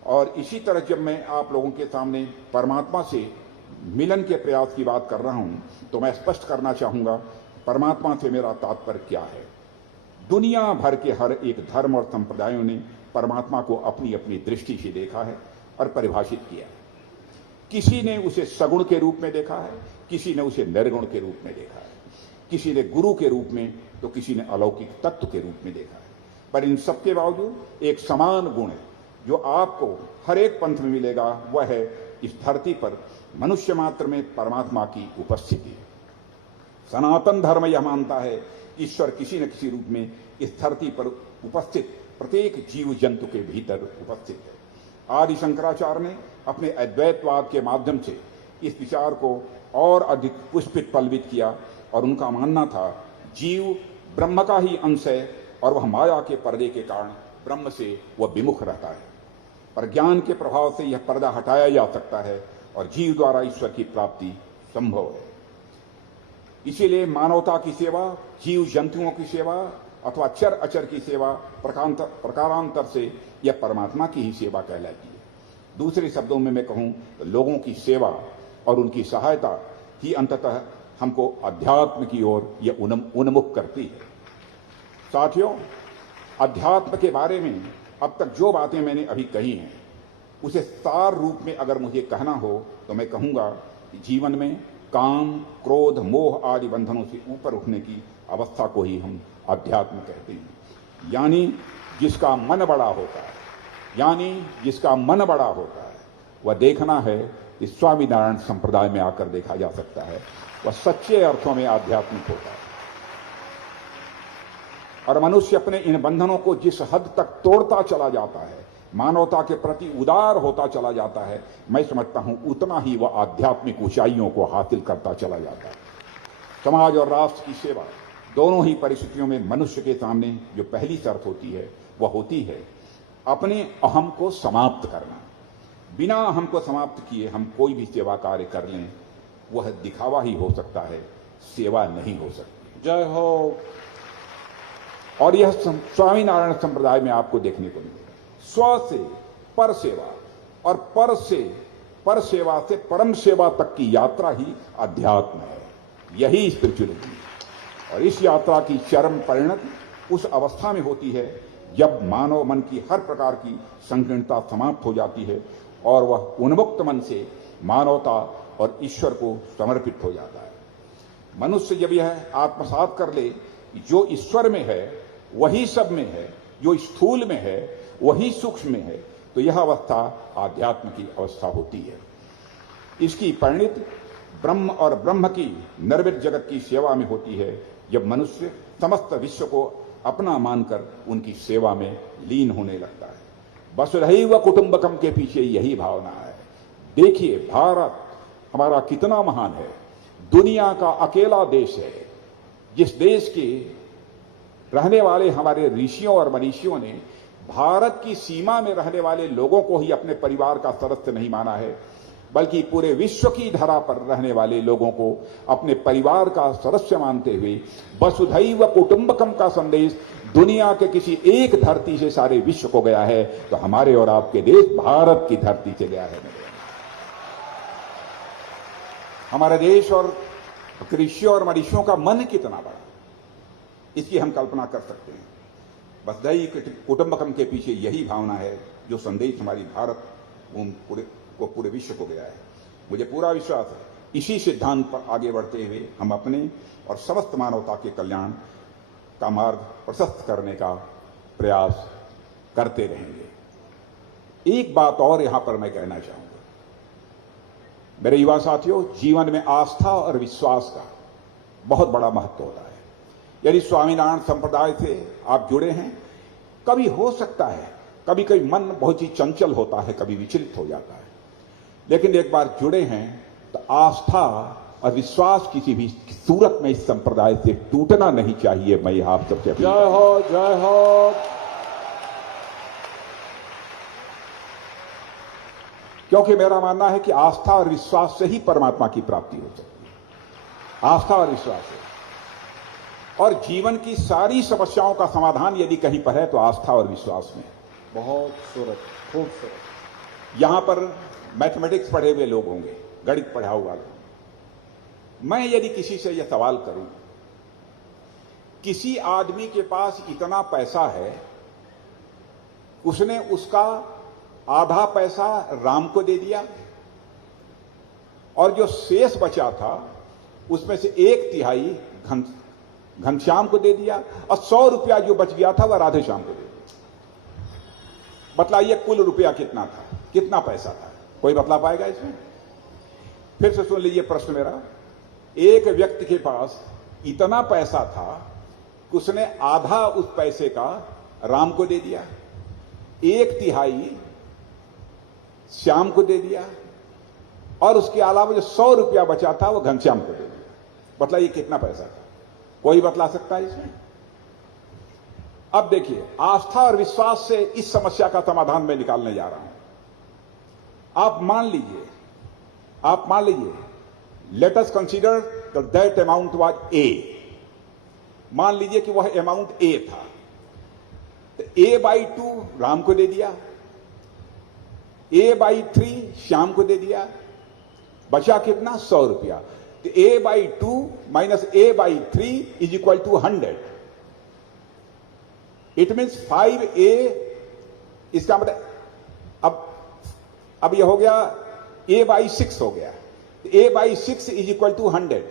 और इसी तरह जब मैं आप लोगों के सामने परमात्मा से मिलन के प्रयास की बात कर रहा हूं, तो मैं स्पष्ट करना चाहूंगा परमात्मा से मेरा तात्पर्य क्या है। दुनिया भर के हर एक धर्म और संप्रदायों ने परमात्मा को अपनी अपनी दृष्टि से देखा है और परिभाषित किया है। किसी ने उसे सगुण के रूप में देखा है, किसी ने उसे निर्गुण के रूप में देखा है, किसी ने गुरु के रूप में, तो किसी ने अलौकिक तत्व के रूप में देखा है। पर इन सबके बावजूद एक समान गुण है जो आपको हर एक पंथ में मिलेगा, वह है इस धरती पर मनुष्य मात्र में परमात्मा की उपस्थिति। सनातन धर्म यह मानता है ईश्वर किसी न किसी रूप में इस धरती पर उपस्थित प्रत्येक जीव जंतु के भीतर उपस्थित है। आदि शंकराचार्य ने अपने अद्वैतवाद के माध्यम से इस विचार को और अधिक पुष्पित पल्वित किया और उनका मानना था जीव ब्रह्म का ही अंश है और वह माया के पर्दे के कारण ब्रह्म से वह विमुख रहता है। पर ज्ञान के प्रभाव से यह पर्दा हटाया जा सकता है और जीव द्वारा ईश्वर की प्राप्ति संभव है। इसीलिए मानवता की सेवा, जीव जंतुओं की सेवा अथवा चर अचर की सेवा प्रकारांतर से यह परमात्मा की ही सेवा कहलाती है। दूसरे शब्दों में मैं कहूं तो लोगों की सेवा और उनकी सहायता ही अंततः हमको अध्यात्म की ओर यह उन्मुख करती है। साथियों, अध्यात्म के बारे में अब तक जो बातें मैंने अभी कही हैं, उसे सार रूप में अगर मुझे कहना हो तो मैं कहूंगा कि जीवन में काम, क्रोध, मोह आदि बंधनों से ऊपर उठने की अवस्था को ही हम अध्यात्म कहते हैं। यानी जिसका मन बड़ा होता है, वह देखना है कि स्वामीनारायण संप्रदाय में आकर देखा जा सकता है, वह सच्चे अर्थों में आध्यात्मिक होता है। और मनुष्य अपने इन बंधनों को जिस हद तक तोड़ता चला जाता है, मानवता के प्रति उदार होता चला जाता है, मैं समझता हूं उतना ही वह आध्यात्मिक ऊंचाइयों को हासिल करता चला जाता है। समाज और राष्ट्र की सेवा दोनों ही परिस्थितियों में मनुष्य के सामने जो पहली शर्त होती है वह होती है अपने अहम को समाप्त करना। बिना अहम को समाप्त किए हम कोई भी सेवा कार्य कर लें वह दिखावा ही हो सकता है, सेवा नहीं हो सकती। जय हो। और यह स्वामीनारायण संप्रदाय में आपको देखने को मिलेगा। स्व से पर सेवा और पर सेवा से परम सेवा तक की यात्रा ही अध्यात्म है, यही स्पिरिचुअलिटी। और इस यात्रा की चरम परिणति उस अवस्था में होती है जब मानव मन की हर प्रकार की संकीर्णता समाप्त हो जाती है और वह उन्मुक्त मन से मानवता और ईश्वर को समर्पित हो जाता है। मनुष्य जब यह आत्मसात कर ले जो ईश्वर में है वही सब में है, जो स्थूल में है वही सूक्ष्म में है, तो यह अवस्था आध्यात्म की अवस्था होती है। इसकी परिणति ब्रह्म और ब्रह्म की निर्मित जगत की सेवा में होती है, जब मनुष्य समस्त विश्व को अपना मानकर उनकी सेवा में लीन होने लगता है। वसुधैव कुटुंबकम के पीछे यही भावना है। देखिए भारत हमारा कितना महान है, दुनिया का अकेला देश है जिस देश के रहने वाले हमारे ऋषियों और मनीषियों ने भारत की सीमा में रहने वाले लोगों को ही अपने परिवार का सदस्य नहीं माना है, बल्कि पूरे विश्व की धरा पर रहने वाले लोगों को अपने परिवार का सदस्य मानते हुए वसुधैव कुटुंबकम का संदेश दुनिया के किसी एक धरती से सारे विश्व को गया है, तो हमारे और आपके देश भारत की धरती से गया है। हमारे देश और ऋषियों और मनीषियों का मन कितना बड़ा, इसकी हम कल्पना कर सकते हैं। वसुधैव कुटुंबकम के पीछे यही भावना है जो संदेश हमारी भारत पूरे विश्व को गया है। मुझे पूरा विश्वास है इसी सिद्धांत पर आगे बढ़ते हुए हम अपने और समस्त मानवता के कल्याण का मार्ग प्रशस्त करने का प्रयास करते रहेंगे। एक बात और यहां पर मैं कहना चाहूंगा, मेरे युवा साथियों, जीवन में आस्था और विश्वास का बहुत बड़ा महत्व होता है। यदि स्वामीनारायण संप्रदाय से आप जुड़े हैं, कभी हो सकता है कभी कभी मन बहुत ही चंचल होता है, कभी विचलित हो जाता है, लेकिन एक बार जुड़े हैं तो आस्था और विश्वास किसी भी सूरत में इस संप्रदाय से टूटना नहीं चाहिए। मैं आप सबसे अपील जय हो, जय हो। क्योंकि मेरा मानना है कि आस्था और विश्वास से ही परमात्मा की प्राप्ति हो सकती है। आस्था और विश्वास से, और जीवन की सारी समस्याओं का समाधान यदि कहीं पर है तो आस्था और विश्वास में। बहुत खूबसूरत। यहां पर मैथमेटिक्स पढ़े हुए लोग होंगे, गणित पढ़ा हुआ लोग। मैं यदि किसी से यह सवाल करूं, किसी आदमी के पास इतना पैसा है, उसने उसका आधा पैसा राम को दे दिया और जो शेष बचा था उसमें से 1/3 घनश्याम को दे दिया और 100 रुपया जो बच गया था वह राधे श्याम को दे दिया। बतलाइए कुल रुपया कितना था, कितना पैसा था? कोई बतला पाएगा इसमें? फिर से सुन लीजिए प्रश्न मेरा। एक व्यक्ति के पास इतना पैसा था कि उसने आधा उस पैसे का राम को दे दिया, 1/3 श्याम को दे दिया और उसके अलावा जो 100 रुपया बचा था वो घनश्याम को दे दिया। बतलाइए कितना पैसा था? कोई बतला सकता है इसमें? अब देखिए, आस्था और विश्वास से इस समस्या का समाधान मैं निकालने जा रहा हूं। आप मान लीजिए let us consider that amount was a. मान लीजिए कि वह अमाउंट ए था, तो A/2 राम को दे दिया, A/3 श्याम को दे दिया, बचा कितना? 100 रुपया। तो A/2 minus A/3 is equal to 100। It means 5A। इसका मतलब अब यह हो गया A/6 हो गया। A/6 इज इक्वल टू 100,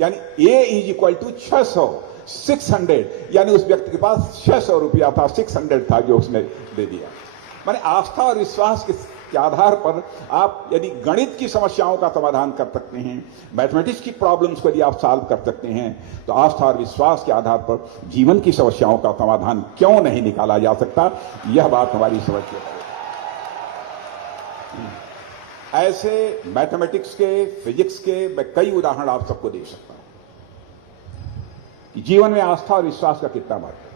यानी A इज इक्वल टू 600, 600, यानी उस व्यक्ति के पास 600 रुपया था, 600 था जो उसने दे दिया। माने आस्था और विश्वास के आधार पर आप यदि गणित की समस्याओं का समाधान कर सकते हैं, मैथमेटिक्स की प्रॉब्लम्स को यदि आप सॉल्व कर सकते हैं, तो आस्था और विश्वास के आधार पर जीवन की समस्याओं का समाधान क्यों नहीं निकाला जा सकता? यह बात हमारी समझ में है। ऐसे मैथमेटिक्स के, फिजिक्स के मैं कई उदाहरण आप सबको दे सकता हूं कि जीवन में आस्था और विश्वास का कितना महत्व है।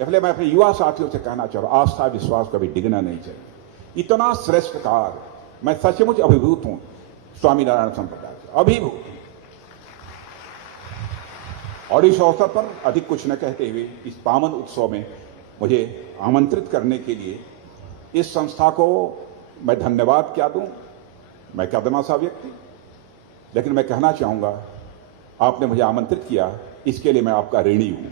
इसलिए मैं अपने युवा साथियों से कहना चाह रहा हूं, आस्था विश्वास कभी डिगना नहीं चाहिए। इतना श्रेष्ठ कार्य, मैं सचमुच अभिभूत हूं स्वामीनारायण संप्रदाय से, अभिभूत। और इस अवसर पर अधिक कुछ न कहते हुए इस पावन उत्सव में मुझे आमंत्रित करने के लिए इस संस्था को मैं धन्यवाद क्या दूं, मैं क्या दमा सा व्यक्ति, लेकिन मैं कहना चाहूंगा आपने मुझे आमंत्रित किया, इसके लिए मैं आपका ऋणी हूं।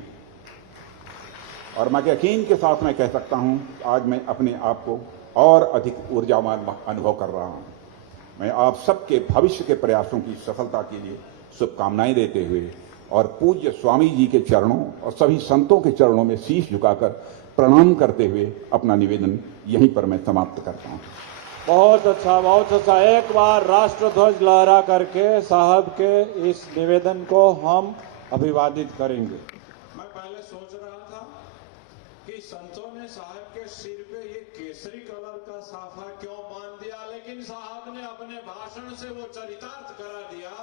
और मैं यकीन के साथ मैं कह सकता हूं आज मैं अपने आप को और अधिक ऊर्जावान अनुभव कर रहा हूं। मैं आप सबके भविष्य के प्रयासों की सफलता के लिए शुभकामनाएं देते हुए और पूज्य स्वामी जी के चरणों और सभी संतों के चरणों में शीश झुकाकर प्रणाम करते हुए अपना निवेदन यहीं पर मैं समाप्त करता हूं। बहुत अच्छा, बहुत अच्छा। एक बार राष्ट्र ध्वज लहरा करके साहब के इस निवेदन को हम अभिवादित करेंगे। मैं पहले सोच रहा था कि संतों ने साहब के सिर पे ये केसरी कलर का साफा क्यों बांध दिया, लेकिन साहब ने अपने भाषण से वो चरितार्थ करा दिया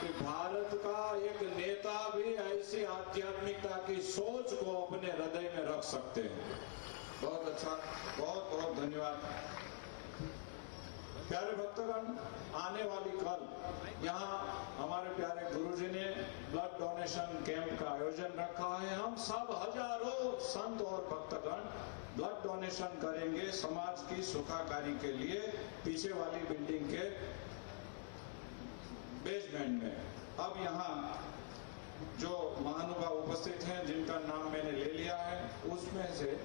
कि भारत का एक नेता भी ऐसी आध्यात्मिकता की सोच को अपने हृदय में रख सकते हैं। बहुत अच्छा, बहुत बहुत धन्यवाद। प्यारे भक्तगण, आने वाली कल यहाँ हमारे प्यारे गुरुजी ने ब्लड डोनेशन कैंप का आयोजन रखा है। हम सब हजारों संत और भक्तगण ब्लड डोनेशन करेंगे समाज की सुखाकारी के लिए, पीछे वाली बिल्डिंग के बेसमेंट में। अब यहाँ जो महानुभाव उपस्थित हैं जिनका नाम मैंने ले लिया है, उसमें से